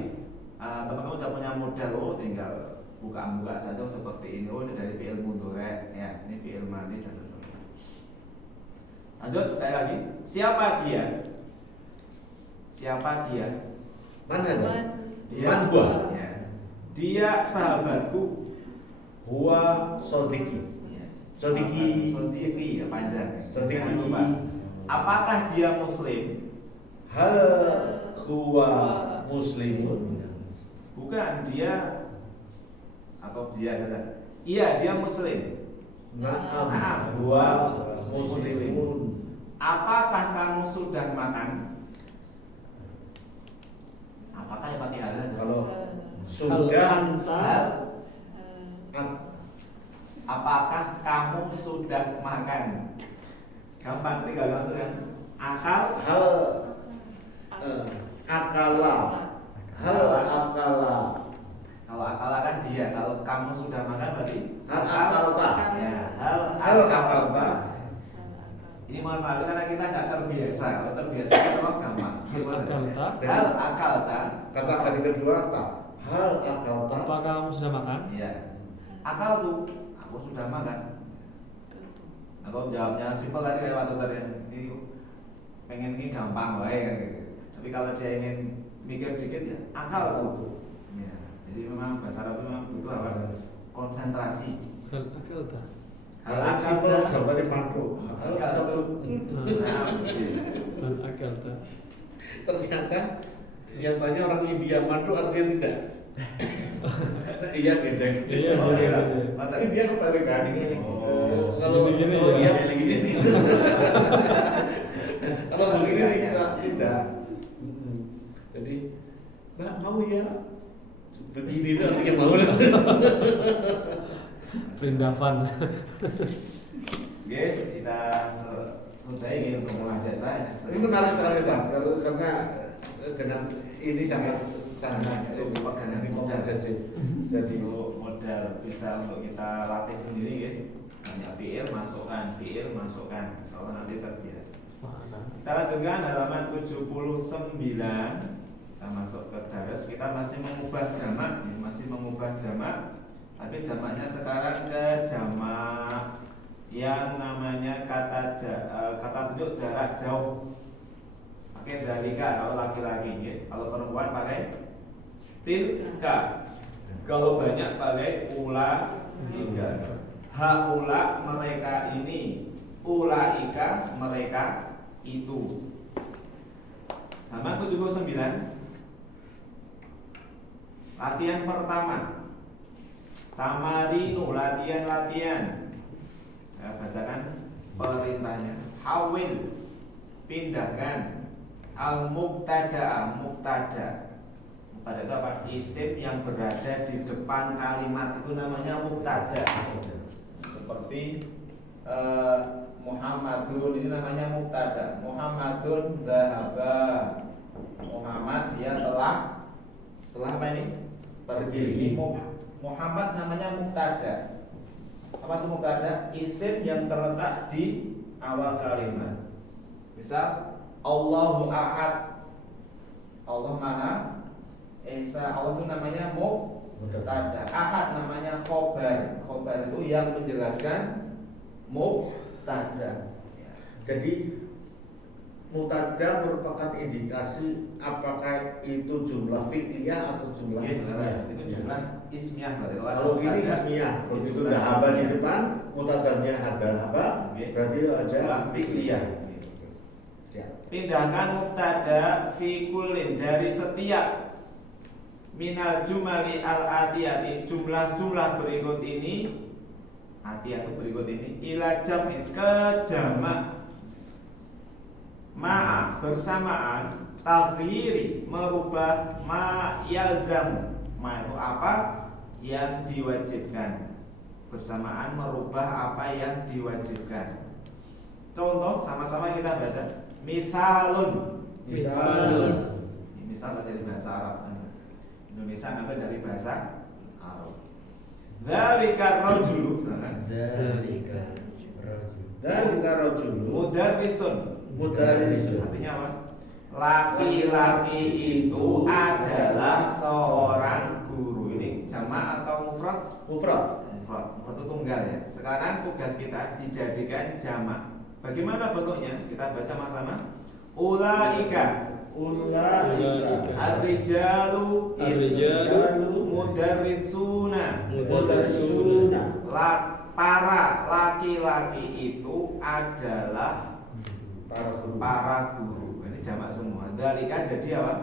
teman-teman sudah punya modal, oh tinggal buka-buka saja seperti ini. Oh ini dari fi'il mudhari, ya ini fi'il madhi dan seterusnya. Lanjut sekali lagi, siapa dia? Siapa dia? Mana itu? Dia, Man huwa. ya. Dia sahabatku. Huwa sodiki. Sodiki. Sodiki ya panjang. Sodiki. Jangan lupa. Apakah dia muslim? Hal huwa muslimun. Bukan, dia atau dia saja. Iya, dia muslim. Naam Naam, huwa muslimun. apakah kamu sudah makan? Apakah yang pakai hal? Kalau Hal sudah anta Apakah kamu sudah makan? Gampang, tinggal masukkan akal. hal akala hal akala Kalau akal kan dia, kalau kamu sudah makan berarti hal akalta ya, hal akalta. Ini mohon maaf karena kita nggak terbiasa. Kalau terbiasa sama gampang. Gimana? akalta. Hal akalta. Kata hari kedua apa? Hal akalta. Apakah kamu sudah makan? Ya. Akal tuh, aku sudah makan. Atau jawabnya simpel tadi kayak waktu tadi. Ini pengen ini gampang wae kan gitu. Tapi kalau dia ingin mikir dikit ya akal tuh. Ya. Jadi memang bahasa Arab itu memang butuh apa? Konsentrasi. Hal akalta. Hal Hal simpel akalta. jawabannya mantu. Hal Akal tuh. akalta. Hal akalta. Ternyata yang banyak orang India mantu artinya tidak. Iya beda. Iya, beda. Masa India kebalikan. Oh. Kalau Gini-gini kalau ya. iya gini. Kalau begini tidak. Jadi Mbak mau ya begini itu artinya mau. Perindavan. Oke, kita sudahi untuk mulai jasa. Ini menarik sekali Pak. Kalau karena dengan ini sangat pegangan di modal. jadi Jadi modal bisa untuk kita latih sendiri ya. Hanya fiil masukkan, soalnya nanti terbiasa. Mana? Kita lanjutkan halaman 79. Kita masuk ke daras, kita masih mengubah jamak, tapi jamaknya sekarang ke jamak yang namanya kata tunjuk jarak jauh. Pakai dalika kalau laki-laki, ya. Kalau perempuan pakai tilka. Kalau banyak pakai ula ika. Haula mereka ini, ulaika mereka itu. Halaman 79. Latihan pertama. Tamarinu, latihan. Saya bacakan perintahnya. Hawil, pindahkan. Al-mubtada, mubtada itu apa? Isim yang berada di depan kalimat itu namanya mubtada. Seperti Muhammadun ini namanya mubtada. Muhammadun dhahaba. Muhammad dia telah apa ini? Pergi. Ini Muhammad namanya mubtada. Apa itu mubtada? Isim yang terletak di awal kalimat. Misal Allahu Ahad. Allah Maha Esa. Allah itu namanya mubtada. Ahad namanya khobar. Khobar itu yang menjelaskan mubtada. jadi mutada merupakan indikasi apakah itu jumlah fi'liyah atau jumlah ismiyah. Itu jumlah ismiyah berarti. Kalau ini ismiyah, kalau itu udah haba di depan, mutadanya ada haba, berarti ada fi'liyah. Ya. Pindahkan mubtada fi kullin dari setiap minal jumali al-atiyati, jumlah-jumlah berikut ini, atiyatu berikut ini, ila jam'in ke jamak. Ma'a bersamaan, taghyiri merubah, ma yalzam, ma itu apa yang diwajibkan, bersamaan merubah apa yang diwajibkan. Contoh sama-sama kita baca. Mithalun. Ini misal dari bahasa Arab. Indonesia ngambil dari bahasa Arab. Dzalika rajulu, Dzalika rajulu mudarrisun. Artinya apa? Laki-laki itu adalah seorang guru. Ini jamak atau mufrad? mufrad. Mufrad itu tunggal ya. Sekarang tugas kita dijadikan jamak. Bagaimana bentuknya? Kita baca sama-sama. Ulaika. Ulaika Ar-rijalu mudarrisuna. Para laki-laki itu adalah para guru. Ini jamak semua. Dzalika jadi apa?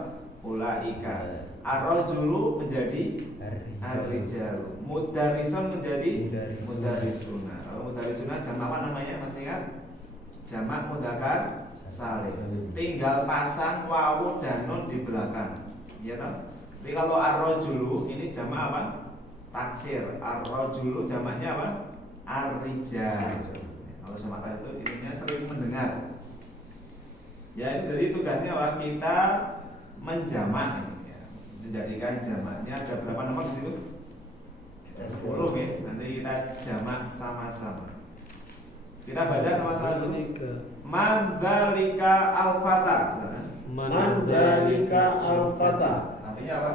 Ulaika. Ar-rajulu menjadi ar-rijalu. Mudarrisun menjadi mudarrisuna. Kalau mudarrisuna jamak apa namanya? Masih ingat? jamak mudzakkar salim. Tinggal pasang wawu dan nun di belakang. Ya toh? Tapi kalau ar-rajulu ini jamak apa? Taksir. Ar-rajulu jamaknya apa? Ar-rijal. Kalau sama itu intinya sering mendengar. Ya, ini jadi tugasnya apa? Kita menjamak, ya. Menjadikan jamaknya ada berapa nomor di situ? Ada 10 ya. Nanti kita jamak sama-sama. Kita baca sama-sama dulu. Man dzalika al-fata. Man dzalika al-fata. Artinya apa?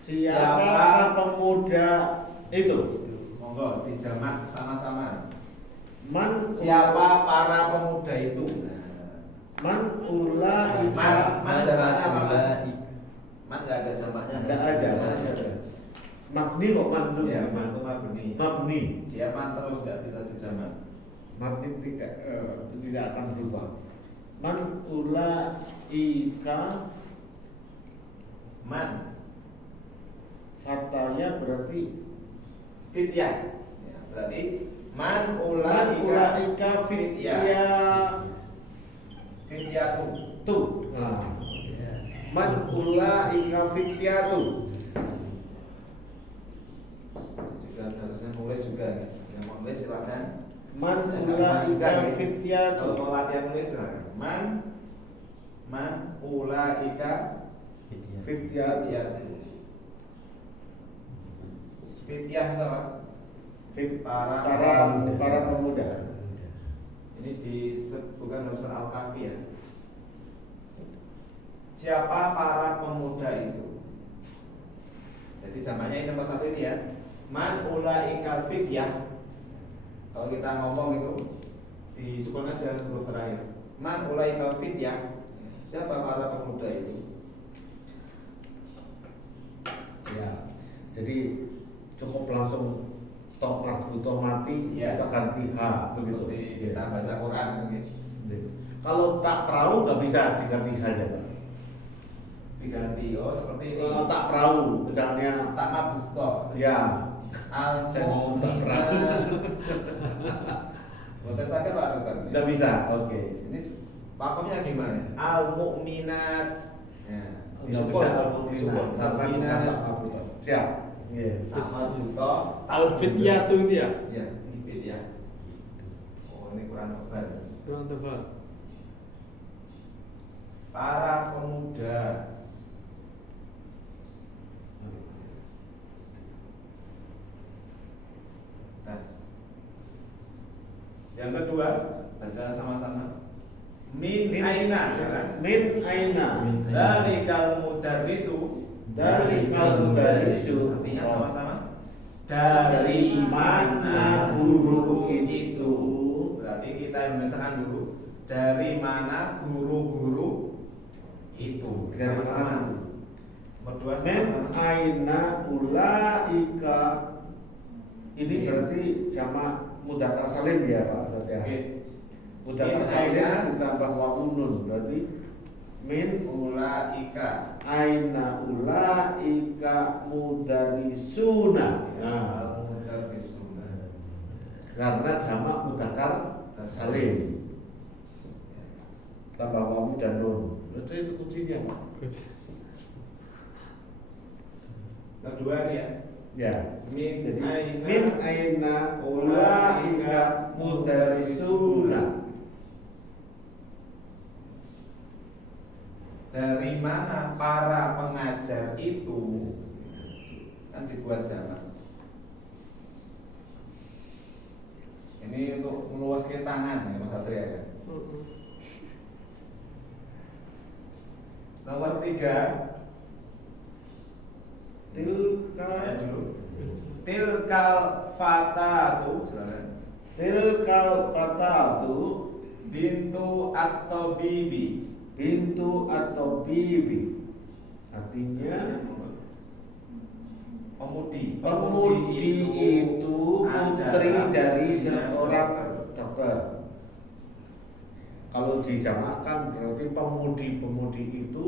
Siapa pemuda itu? Monggo dijamak sama-sama. Man Siapa para pemuda itu? Man ulaika. Man jamaknya apa? Man nggak ada jamaknya. Enggak ada. Mabni kok man dulu. Ya, man itu mabni. Mabni. Dia man terus nggak bisa dijamak. Mabni tidak akan berubah. Man ulaika. Man Fatanya berarti fityah. Ya, berarti man man ulaika ulaika fitya fityatu. tu. Nah. Man ulaika fityatu. Juga harusnya nulis juga. Yang mau nulis silakan. Man juga ulaika ya. fityatu. Kalau mau latihan nulis silakan. Man ulaika Fityatu. Fityah itu apa? Para pemuda. Ini disebutkan dalam surah Al-Kahfi ya. Siapa para pemuda itu? Jadi zamannya ini nomor 1 ini ya. Man ulaikal fityah. Kalau kita ngomong itu disukun aja huruf terakhir. Man ulaikal fityah. Siapa para pemuda itu? Ya. Jadi cukup langsung tok marfu tok mati Ya. kita ganti ha begitu. Seperti kita baca Quran mungkin. Kalau tak perahu nggak bisa diganti ha ya Pak. Diganti seperti ini. Kalau tak perahu misalnya Tak mabusto. ya Al-mu'minat. Bukan sakit Pak Dokter. nggak bisa. Oke. Ini pakomnya gimana? Al-mu'minat. Ya. Nggak bisa Disebut karena bukan mu'minat. tak marfu. Siap. Iya. Al-mu'minat. Al-fityatu itu ya? Ya, ini ya. Oh, ini kurang tebal. Kurang tebal. Para pemuda. Nah. Yang kedua, baca sama-sama. Min aina, kan? Min aina. Dalikal mudarrisu. Dalikal mudarrisu. Artinya sama-sama. Dari mana guru itu? Berarti kita Indonesiakan dulu. Dari mana guru-guru itu? Sama-sama. Berdua Men sama-sama. aina ulaika. Ini berarti jamak mudzakkar salim ya Pak Ustaz ya. Oke. Mudzakkar Min salim aina. ditambah wawu nun berarti min Ulaika. aina ulaika mudarrisuna. Nah, Al-mudarrisuna. karena jamak mudzakkar salim tambah wawu dan nun. Itu kuncinya Pak. Kedua nih ya. Ya. Min Jadi aina. min aina ulaika mudarrisuna. Dari mana para pengajar itu? Kan dibuat jamak. Ini untuk meluaskan tangan ya Mas Satria ya. Nomor 3. Saya dulu. Tilkal fatatu, silakan. Tilkal fatatu Bintu at-tabibi. bintu atau bibi. Artinya Pemudi. pemudi itu putri adalah dari putrinya seorang dokter. dokter. Kalau dijamakkan berarti pemudi-pemudi itu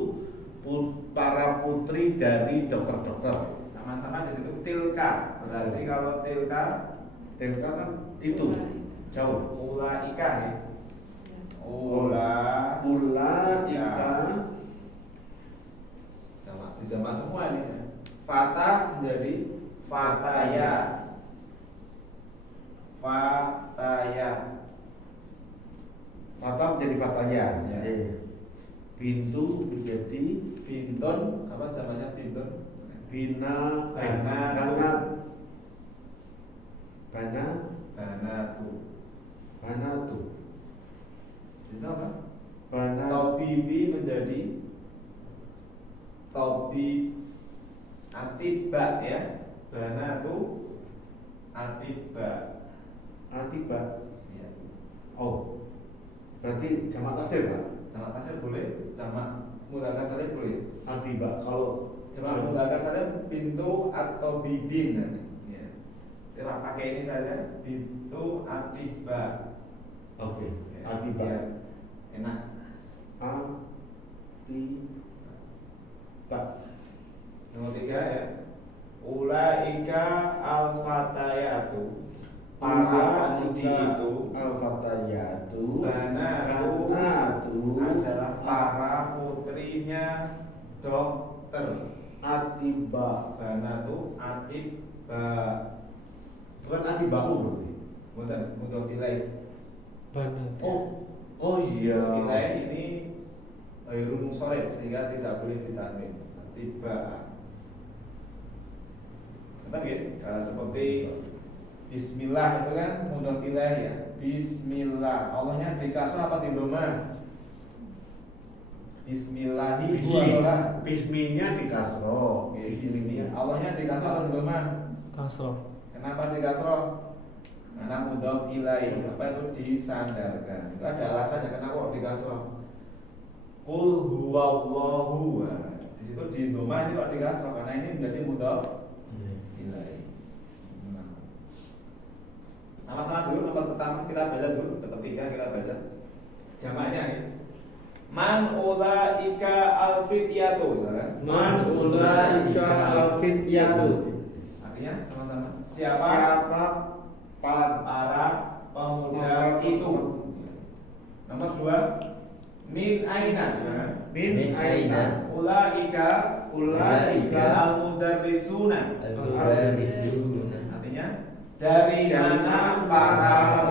para putri dari dokter-dokter. Sama-sama di situ tilka. Berarti kalau tilka Tilka kan itu jauh. ulaika ya. Ulaika Dijamak semua nih. Fata menjadi fataya. Fataya. Fata menjadi fataya. Ya. Bintu menjadi Bintun, apa zamannya bintun? Banatu. Itu apa? Banatu. Tobibi menjadi Tobi Atiba ya. Banatu Atiba. Atiba. Ya. Oh, berarti jamak tasir Pak? Jamak tasir boleh, jamak mudzakkar salim boleh. Atiba. Kalau Jamak mudzakkar salim bintu atau bibin. Ya. Kita pakai ini saja, bintu Atiba. oke, Ya. Atiba. Ya. Enak. Atiba. Nomor 3 ya. Ulaika al-fatayatu. Para pemudi itu al-fatayatu Banatu Banatu adalah para putrinya dokter. Atiba. Banatu Atiba. Bukan Atibau berarti. Bukan mudhofilai. Banat. Oh iya. Mudhofilai ini ghairun munsharif sehingga tidak boleh ditanwin. Atiba. Betul ya? Seperti Bismillah itu kan mudhofilai ya. Bismillah. Allahnya di kasrah apa di dhamma? Bismillahi itu adalah Bisminya di kasro. Bismillah. Allahnya di kasrah atau di dhamma? Kasroh. Kenapa di kasroh? Karena mudhof ilai apa itu disandarkan. Itu ada alasannya kenapa kok di kasroh. Qul huwallahu. Di situ di dhamma ini kok di kasroh karena ini menjadi mudhof ilai. Sama-sama dulu nomor pertama kita baca dulu, nomor 3 kita baca. Jamaknya ya. Man ulaika al-fityatu. Man ulaika al-fityatu. Artinya sama-sama. Siapa para pemuda itu. Nomor 2 min aina. Min aina. Ulaika al-mudarrisuna. Artinya dari mana para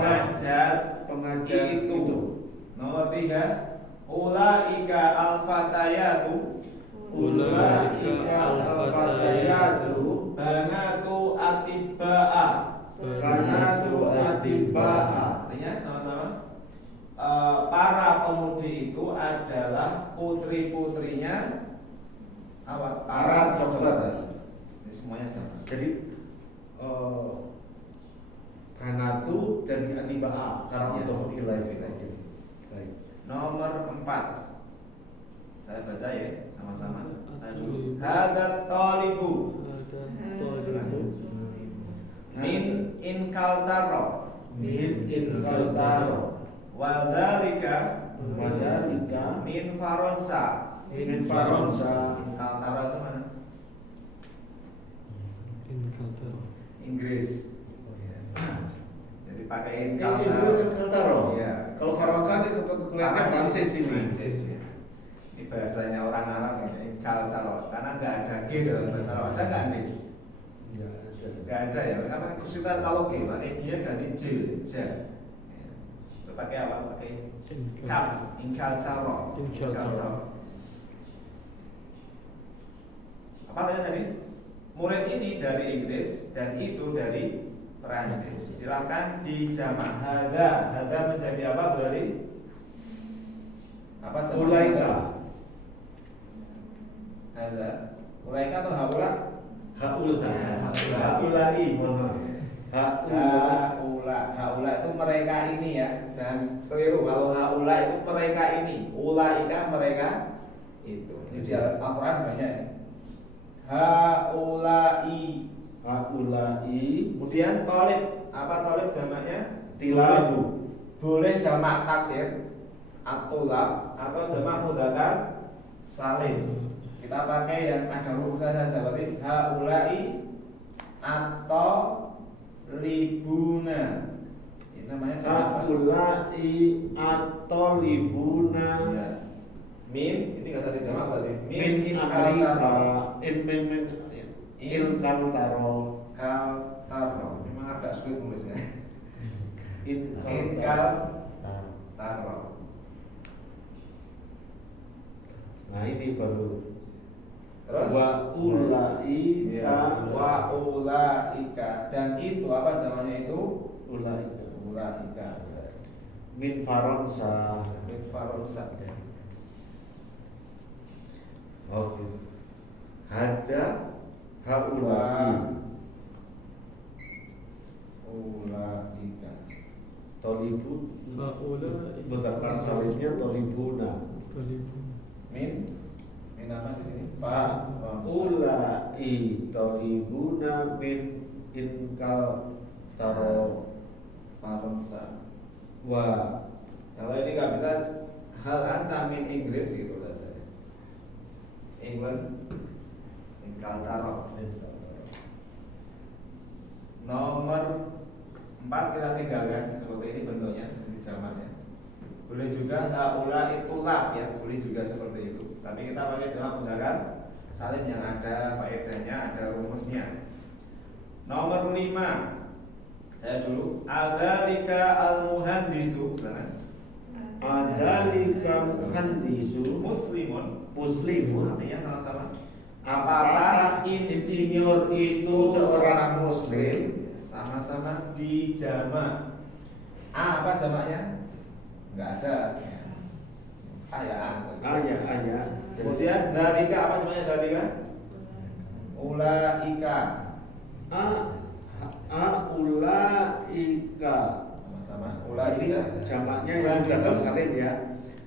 pengajar itu. Nomor 3 ulaika al-fatayatu. Ulaika al-fatayatu Banatu atibaa. Banatu atibaa. Artinya sama-sama para pemudi itu adalah putri-putrinya apa? Para dokter. Ini semuanya jamak. Jadi Banatu dan atibaa karena Ya. untuk ilai. Baik. Nomor 4 saya baca ya sama-sama. Saya dulu. Hadat talibu min inkaltaro Min inkaltaro wadhalika Wadalika min faronsa. Min faronsa Inkaltaro itu mana? Inggris. Jadi pakai inkaltaro. Inkaltaro. Iya. Kalau faronsa itu kelihatannya Prancis ini. Prancis, ya. Ini bahasanya orang Arab ya, inkaltaro. Karena nggak ada G dalam bahasa Arab. Ada nggak nih? Nggak ada ya. Karena kesulitan kalau G, makanya dia ganti J. Ja. Ya. Itu pakai apa? Pakai kaf. Inkaltaro. Apa tadi? Murid ini dari Inggris dan itu dari Perancis. Silakan dijamak. Hada menjadi apa berarti? Apa jamak? Ulaika. Ulaika atau haula? Haulai. Haula itu mereka ini ya. Jangan keliru kalau haula itu mereka ini. Ulaika mereka itu. Ini di Al-Qur'an banyak ya. Haulai. Kemudian tolib. Apa tolib jamaknya? Tilabu. Boleh jamak taksir atulab atau jamak mudzakkar salim. Kita pakai yang ada huruf saja seperti haulai atau libuna. Itu namanya jamak. Haulai atolibuna Ya. Min ini nggak usah dijamak berarti. min ahlika in kantaro Kaltaro. Memang agak sulit nulisnya. in Taro. Nah ini baru Terus wa ulaika ya, wa ulaika, dan itu apa namanya itu? ulaika Ulaika. min faransa. Min Faransa. Oke. Hada haulai Ulaika. tolibu Haula mudzakkar salimnya tolibuna. Min apa di sini? Ulai tolibuna min inkal taro Faransa. wa Kalau ini nggak bisa hal anta min Inggris gitu saja. England, Kaltaro. Nomor 4 kita tinggalkan seperti ini bentuknya di zamannya. Boleh juga haula itu lab ya, boleh juga seperti itu. Tapi kita pakai jamak mudzakkar salim yang ada faedahnya, ada rumusnya. Nomor 5. Saya dulu. Adzalika al-muhandisu. Silakan. adalika muhandisu Muslimun. muslimun. Artinya sama-sama. Apakah insinyur itu seorang muslim? Sama-sama di jamak. Apa jamaknya? Enggak ada. Ayah. Ayah. Kemudian dalika apa sebenarnya dalika? Ulaika. Ulaika. Sama-sama. Ini Ulaika. jamaknya yang sudah salim ya.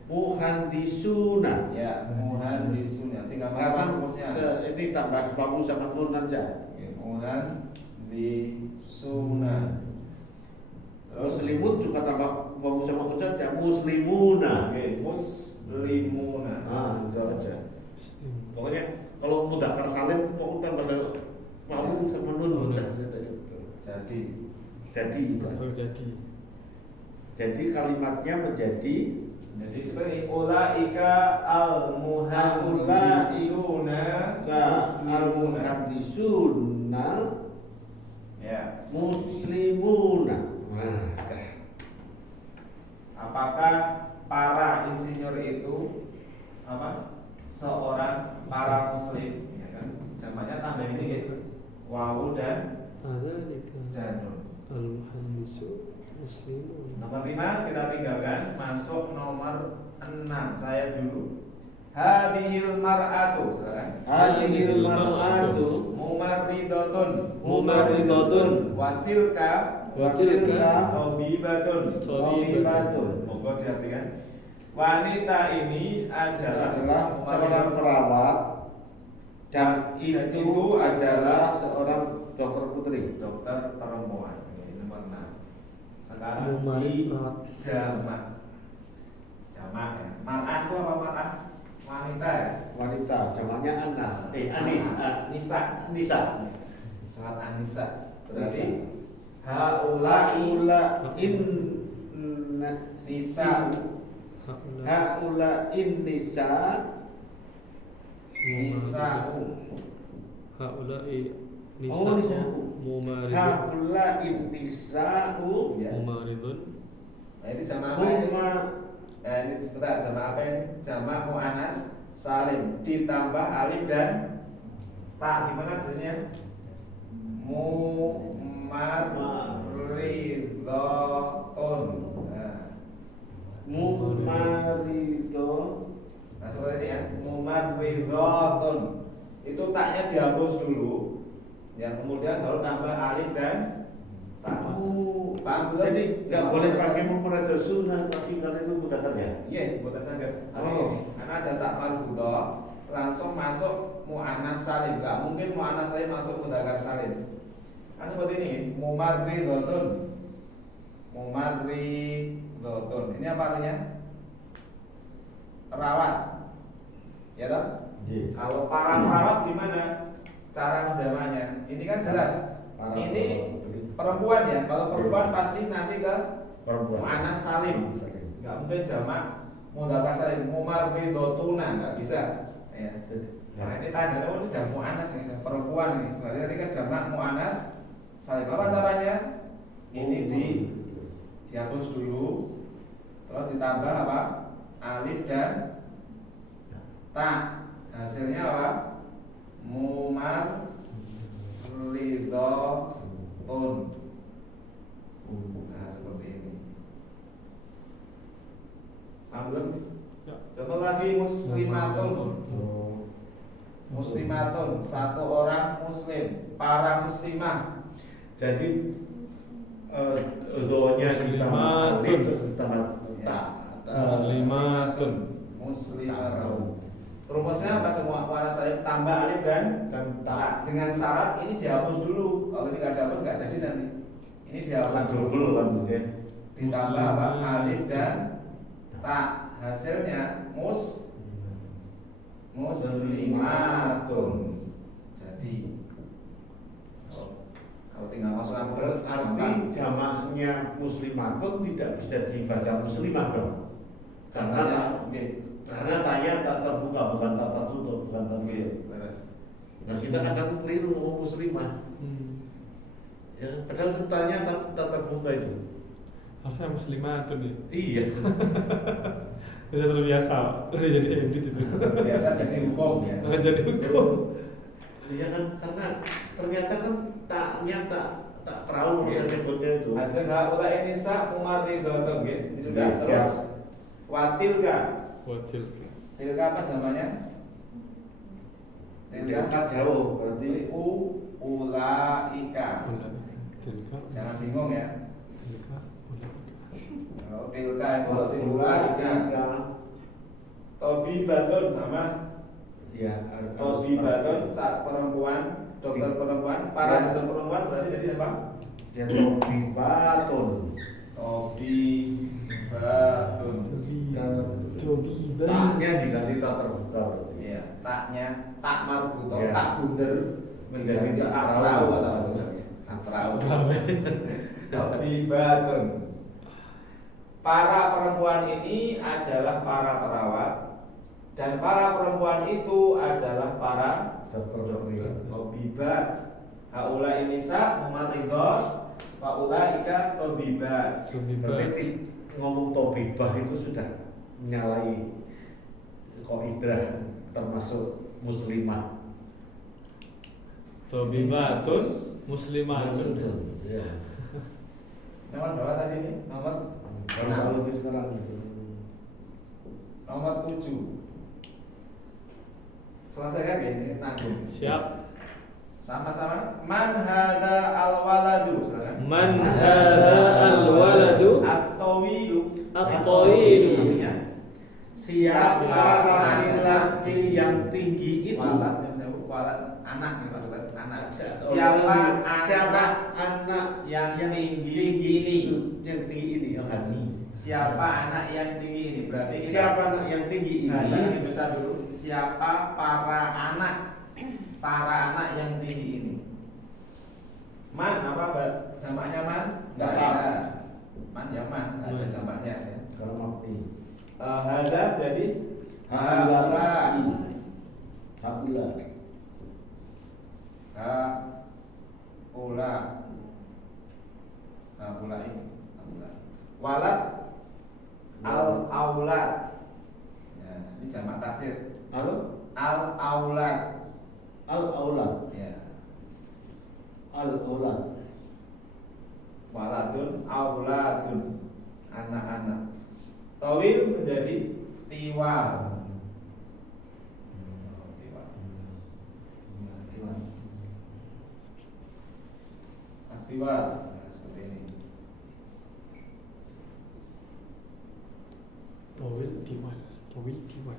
Muhandisuna. Ya, muhandisun. Tinggal Karena rumusnya. ini tambah babu sama nun aja. Muhandisuna. Muslimun juga tambah babu sama nun aja. Muslimuna. Oke, muslimuna. Itu aja. Pokoknya kalau mudzakkar salim pokoknya tambah babu sama nun aja. Jadi langsung jadi. Jadi kalimatnya menjadi seperti ulaika al-muhandisuna muslimuna. al-muhandisuna Ya. muslimuna. Apakah para insinyur itu apa? Seorang para muslim, ya kan? Jamaknya tambah ini gitu. Wawu dan nun. Al-muhandisu muslimun. Nomor 5 kita tinggalkan, masuk nomor 6. Saya dulu. Hadhil mar'atu, silakan. Hadhil mar'atu mumarridatun watilka tabibatun. tabibatun. Monggo diartikan. Wanita ini adalah seorang perawat dan itu adalah seorang dokter putri. dokter perempuan. Ini nomor 6. Sekarang di jamak. Jamak ya. Mar'ah itu apa mar'ah? Wanita ya. Wanita, jamaknya Anas. Nisa. Salat Anisa. Berarti haula'i nisa. Haula'in nisa Nisa'u. Haula'i Oh, nisa'u. mumaridun. Haula'in nisa'u Ya. Mumaridun. Nah, ini sama apa ini? Ini sebentar, sama apa ini? Jamak mu'anas salim ditambah alif dan ta. Gimana jadinya? Mumaridotun. Mumarido. Nah seperti ini ya, mumaridotun. Itu taknya dihapus dulu. Ya kemudian baru tambah alif dan ta. Paham belum? Jadi nggak boleh pakai mumarido sunnah, tapi kalau itu mudzakkar ya. Iya, buatan saja. Oh. Karena ada tak marbutoh, langsung masuk mu'anas salim. Gak mungkin mu'anas salim masuk mudzakkar salim. Kan seperti ini, mumarridotun. Ini apa artinya? Perawat. Ya toh? Iya. Kalau para perawat gimana cara menjamaknya? Ini kan jelas. Para Ini putri. perempuan ya. Kalau perempuan pasti nanti ke perempuan. muannas salim. Nggak mungkin jamak mudzakkar salim. Mumarridotuna nggak bisa. Ya. Nah ini tanda oh ini udah muannas ini perempuan nih. Berarti tadi kan jamak muannas salim. Apa caranya? Ini dihapus dulu. Terus ditambah apa? Alif dan ta. Hasilnya apa? Mumarridotun. Nah seperti ini. Paham belum? Ya. Contoh lagi muslimatun. Muslimatun, satu orang muslim, para muslimah. Jadi doanya ditambah alif terus ditambah ta. Muslimatun. Muslimatun. Rumusnya apa semua? Muannas salim tambah alif dan ta. Dengan syarat ini dihapus dulu. Kalau ini nggak dihapus nggak jadi nanti. Ini dihapus dulu. kan ya. Ditambah apa? Alif dan ta. Hasilnya muslimatun. Jadi kalau tinggal masukkan Terus arti jamaknya muslimatun tidak bisa dibaca muslimah dong. Karena tanya tak terbuka bukan tak tertutup bukan tertutup. beres. Nah kita kadang keliru ngomong muslimah. Ya, padahal itu tanya tak terbuka itu. Harusnya muslimatun nih. Iya. Udah terbiasa, udah jadi habit itu. Biasa jadi hukum ya. Jadi hukum. Iya kan karena ternyata kan taknya tak perahu Iya. menyebutnya itu. Hasil haula ini sa mumarridotun gitu. Ini sudah Iya, terus siap. watilka. Watil. Tilka apa namanya? Tilka jauh berarti ulaika. Tilka. Jangan bingung ya. Tilka. Kalau tilka itu berarti ulaika. Tobibatun sama ya tobibatun saat perempuan, dokter perempuan, para dokter perempuan berarti jadi apa? ya tobibatun. Tobibatun. Taknya diganti tak terbuka berarti. Iya, taknya tak marbuto, Iya. tak bunder Menjadi tak tak perahu. perahu atau apa bendernya? Tak perahu. Tobibatun. Para perempuan ini adalah para perawat dan para perempuan itu adalah para Dokter. tobibat. Haula inisa mumaridot, faulaika tobibat. Berarti ngomong tobibah itu sudah menyalahi kaidah termasuk muslimah. Tobibatun muslimatun. Ya. Nomor berapa tadi ini? Nomor Kalau lebih sekarang itu. nomor 7. Selesaikan ya ini nanggung. Siap. Sama-sama. Man hadza al-waladu. Silakan. Man hadza al-waladu At-tawilu. At-tawilu. Artinya Siapa Siapa laki-laki yang tinggi itu? walad yang saya walad anak yang Pak Dokter, anak. Siapa Siapa anak yang tinggi ini? ini? Yang tinggi ini yang hati. Siapa anak yang tinggi ini? Berarti kita Siapa anak yang tinggi ini? bahasa Indonesia dulu. Siapa para anak? Para anak yang tinggi ini. Man apa Mbak? Jamaknya man? Enggak Nggak ada. Man ya man, nggak ada jamaknya ya. Kalau mati. Hadza jadi Haula. haula. Haula. Haula. Haula ini. Haula. Walad al-aulad. Ya, ini jamak taksir. Al-aulad. Al-aulad. Ya. Al-aulad. Waladun auladun. Anak-anak. Tawil menjadi tiwal. Tiwal. Tiwal. Tiwal. Nah, seperti ini. Tawil tiwal. Tawil tiwal.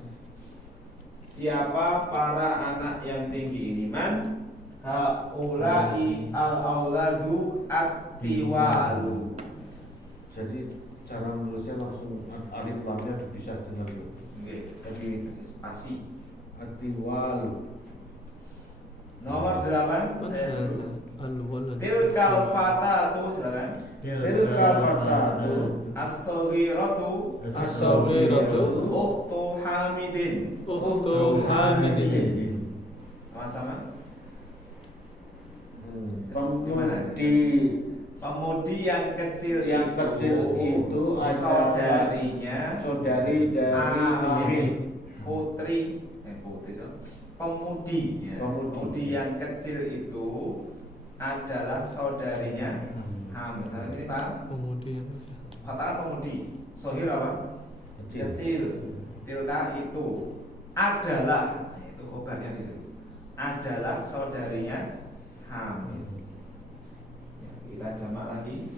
Siapa para anak yang tinggi ini? Man haulai al-auladu at-tiwalu. Jadi cara menulisnya langsung alif lamnya dipisah dengan Jadi spasi. atiwal. Nomor 8 saya dulu. Al-walad. Tilkal fatatu silakan. Tilka fatatu As-saghiratu As-saghiratu ukhtu Hamidin. ukhtu Hamidin. Sama-sama. Pemudi yang kecil itu adalah saudari dari Hamid. Putri pemudi ya. Pemudi yang kecil itu adalah saudarinya Hamid. Sampai sini Pak. Pemudi yang Katakan pemudi. Sohir apa? Kecil. Tilka itu adalah, itu khobarnya di situ. Adalah saudarinya Hamid. Ya, kita jamak lagi.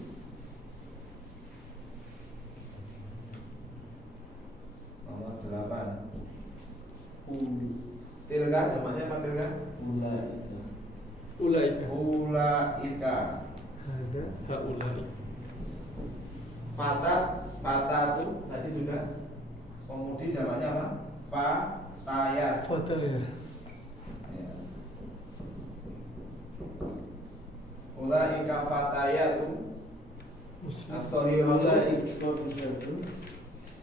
Nomor 8. Tilka jamaknya apa tilka? Ulaika. Ulaika. Ada haulai. Fata itu tadi sudah. Pemudi jamaknya apa? Fatayat. Foto ya. Ya. Ulaika fatayatu as-saghiratu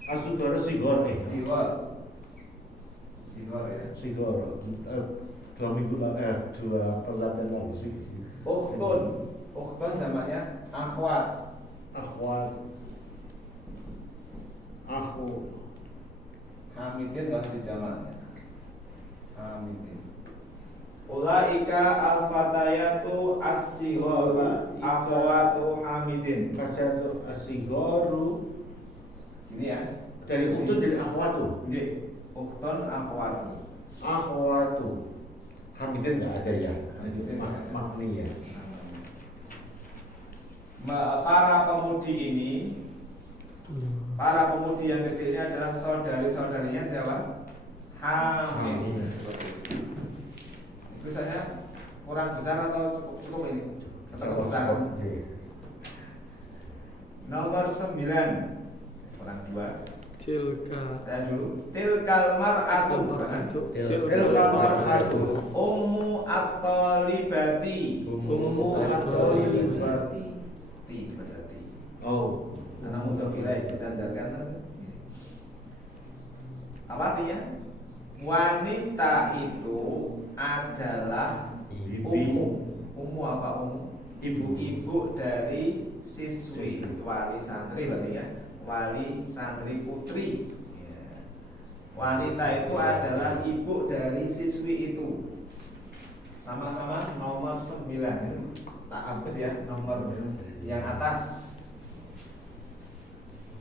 Asudara Sigor Sigor ya. Sigor 2 minggu lalu 2 perlatihan lalu sih. Ukhtun jamaknya akhwat. Aku Hamidin kalau dijamaknya Hamidin. Ulaika al-fatayatu as-sigharu akhwatu Hamidin. kacatu asigoru Ini ya. dari utun dari akhwatu. Nggih. Ukhtun akhwatu. Hamidin nggak ada ya. Hamidin nggak ada. Makni ya. Para pemudi yang kecilnya adalah saudari-saudarinya siapa? Hamid. Itu saja kurang besar atau cukup ini? Atau besar? Nomor 9 kurang 2. Tilka. Saya dulu. Tilkal mar'atu. Tilkal mar'atu Ummu at-talibati. Ti dibaca ti. Oh, Karena mudhofilai disandarkan. Apa artinya? Wanita itu adalah ummu apa ummu? Ibu dari siswi, wali santri berarti ya. Wali santri putri. Ya. Wanita itu adalah ibu dari siswi itu. Sama-sama nomor 9. Tak hapus ya, nomor yang atas.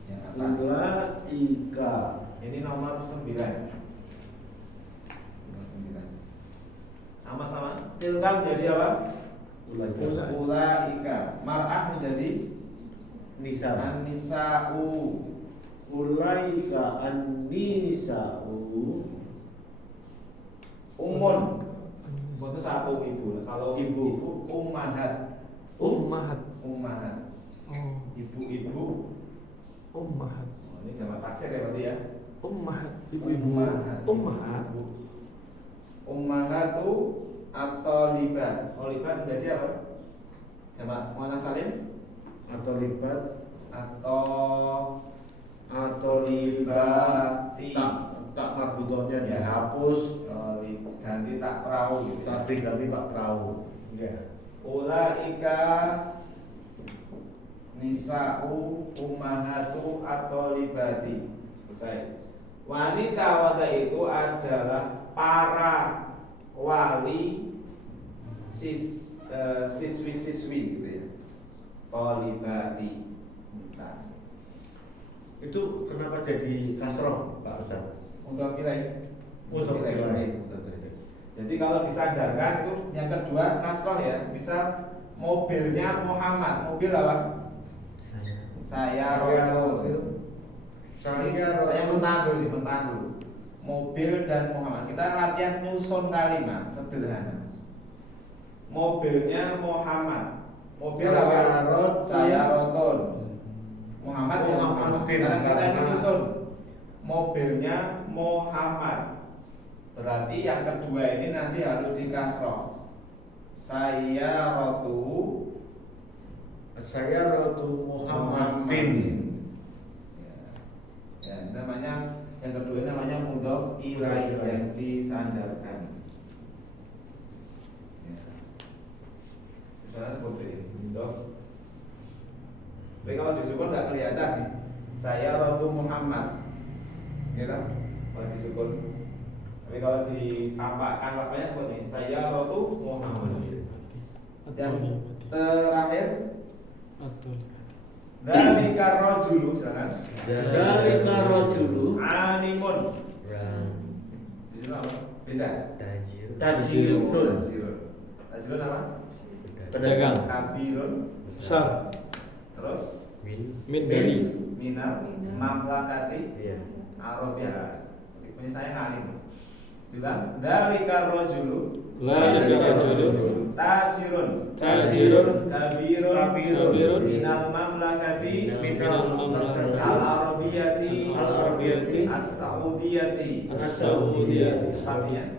Yang atas. Ulaika. Ini nomor 9. Nomor 9. Sama-sama. Tilka menjadi apa? Ulaika. Mar'ah menjadi Nisa. an-nisa'u. Ulaika an-nisa'u. Umun. Itu satu ibu. Kalau Ibu. ummahat. Ummahat. Ummahat. Oh, Ibu-ibu. ummahat. Oh, ini jamak taksir ya berarti ya. Ummahat. Ibu-ibu. Ummahat. Ummahatu atau libat. Oh, libat menjadi apa? Jamak muannas salim Atau libat atau libati. tak marbutonya Ya. dihapus, Ganti tak perahu gitu. tak diganti pak perahu. Ya. Ulaika nisa'u ummahatu atau libati. Selesai. Wanita itu adalah para wali siswi-siswi gitu ya. Tolibati. Nah, Itu kenapa jadi kasroh Pak Ustaz? untuk nilai. Untuk nilai. Jadi kalau disandarkan itu yang kedua kasroh ya. Misal mobilnya Muhammad, mobil apa? Saya Rotul. Saya mentandul nih, mentandul. Mobil dan Muhammad. Kita latihan nyusun kalimat sederhana. Mobilnya Muhammad. Mobil apa? Saya Rotul. Muhammad ya Muhammad. Sekarang kita nyusun. Mobilnya Muhammad. Berarti yang kedua ini nanti harus dikasroh. Saya rotu Saya Ratu Muhammadin. Ya, namanya yang kedua namanya mudhof ilaih yang disandarkan. Ya. Misalnya seperti ini, mudhof. Tapi kalau disukun nggak kelihatan nih. Saya Ratu Muhammad, ya kan? Kalau disukun. Tapi kalau ditampakkan maknanya seperti ini. Saya Ratu Muhammad. Yang terakhir, dzalika rajulu, silakan. Dzalika rajulu Alimun. Ram. Di sini apa? Beda. Tajir. tajirun. Tajirun apa? Pedagang. Kabirun. Besar. Terus Min dari. minal mamlakati Iya. Arabia. Punya saya ngalim. Bilang dzalika rajulu Dzalika rajulu tajirun tajirun kabirun minal mamlakati minal mamlakati al-arabiyati Al-Arabiyati as-saudiyati as-saudiyati. Sabian.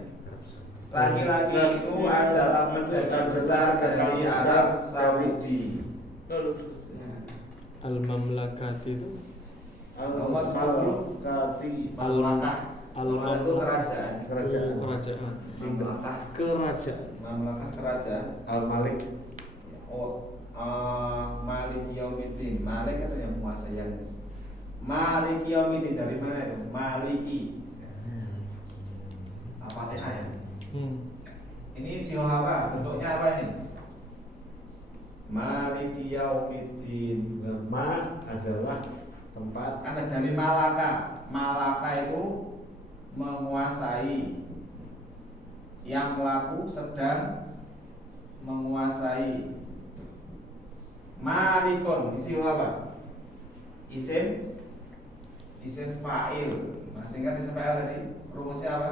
Laki-laki itu adalah pedagang besar dari Arab Saudi. Al-mamlakati itu Al-Mamlakati. Mamlakah. Al-Mamlakah itu kerajaan. Kerajaan. Kerajaan. Mamlakah. Kerajaan. Mamlakah kerajaan. Al-Malik. Oh, Malik Yaumiddin. Malik kan yang menguasai yang Malik Yaumiddin dari mana itu? Maliki. Al-Fatihah ya. Ini silah apa? Bentuknya apa ini? Maliki Yaumiddin. Ma adalah tempat. Karena dari Malaka. Malaka itu menguasai, yang melaku sedang menguasai. Malikun isi apa? Isim fa'il. Masih kan isim fa'il tadi rumusnya apa?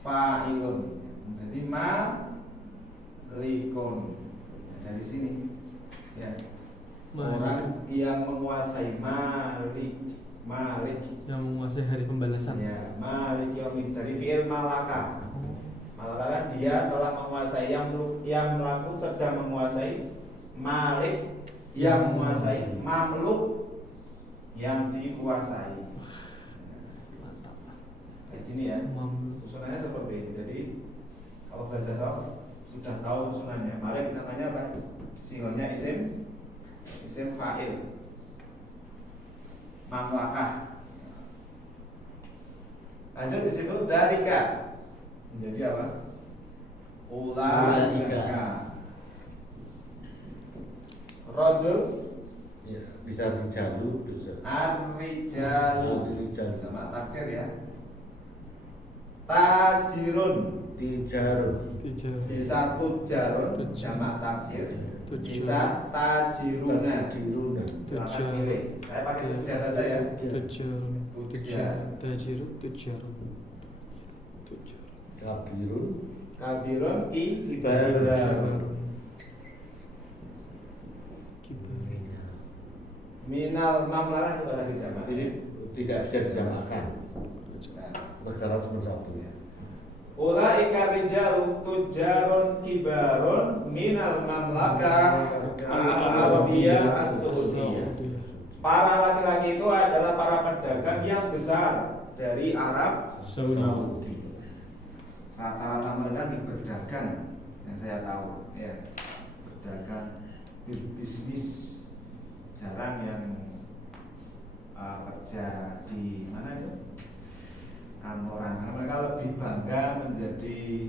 Fa'ilun. Jadi malikun. Dari sini ya. Orang yang menguasai Malik yang menguasai hari pembalasan. ya, Malik Yaumiddin dari fi'il malaka. Malaka kan dia telah menguasai, yang melaku sedang menguasai, Malik yang menguasai, mamluk yang dikuasai. Kayak gini ya. Susunannya seperti ini. Jadi kalau baca sof sudah tahu susunannya. Malik namanya apa? Sihonnya isim fa'il. Mamlakah. Lanjut di situ dzalika menjadi apa? Ulaika. Rajul Ya, bisa dijalu, bisa. ar-rijalu Ar-rijalu. jamak taksir ya. Tajirun Tijarun. bisa tujarun jamak taksir, bisa tajiruna. Tajiruna. Silakan pilih. Saya pakai tujar saja ya. Tujarun. Tujar. Tajirun. Tujarun. Kabirun. Kabirun Kibarun. kibarun. Minal mamlarah itu bahasa dijamak. Ini tidak bisa dijamakkan. Nah, Negara cuma satu ya. ulaika rijalu tujarun kibarun minal mamlakah al-arabiyah as-saudiyah. Para laki-laki itu adalah para pedagang yang besar dari Arab Saudi. Rata-rata mereka di berdagang yang saya tahu ya, berdagang bisnis. Jarang yang kerja di mana itu kantoran. Karena mereka lebih bangga menjadi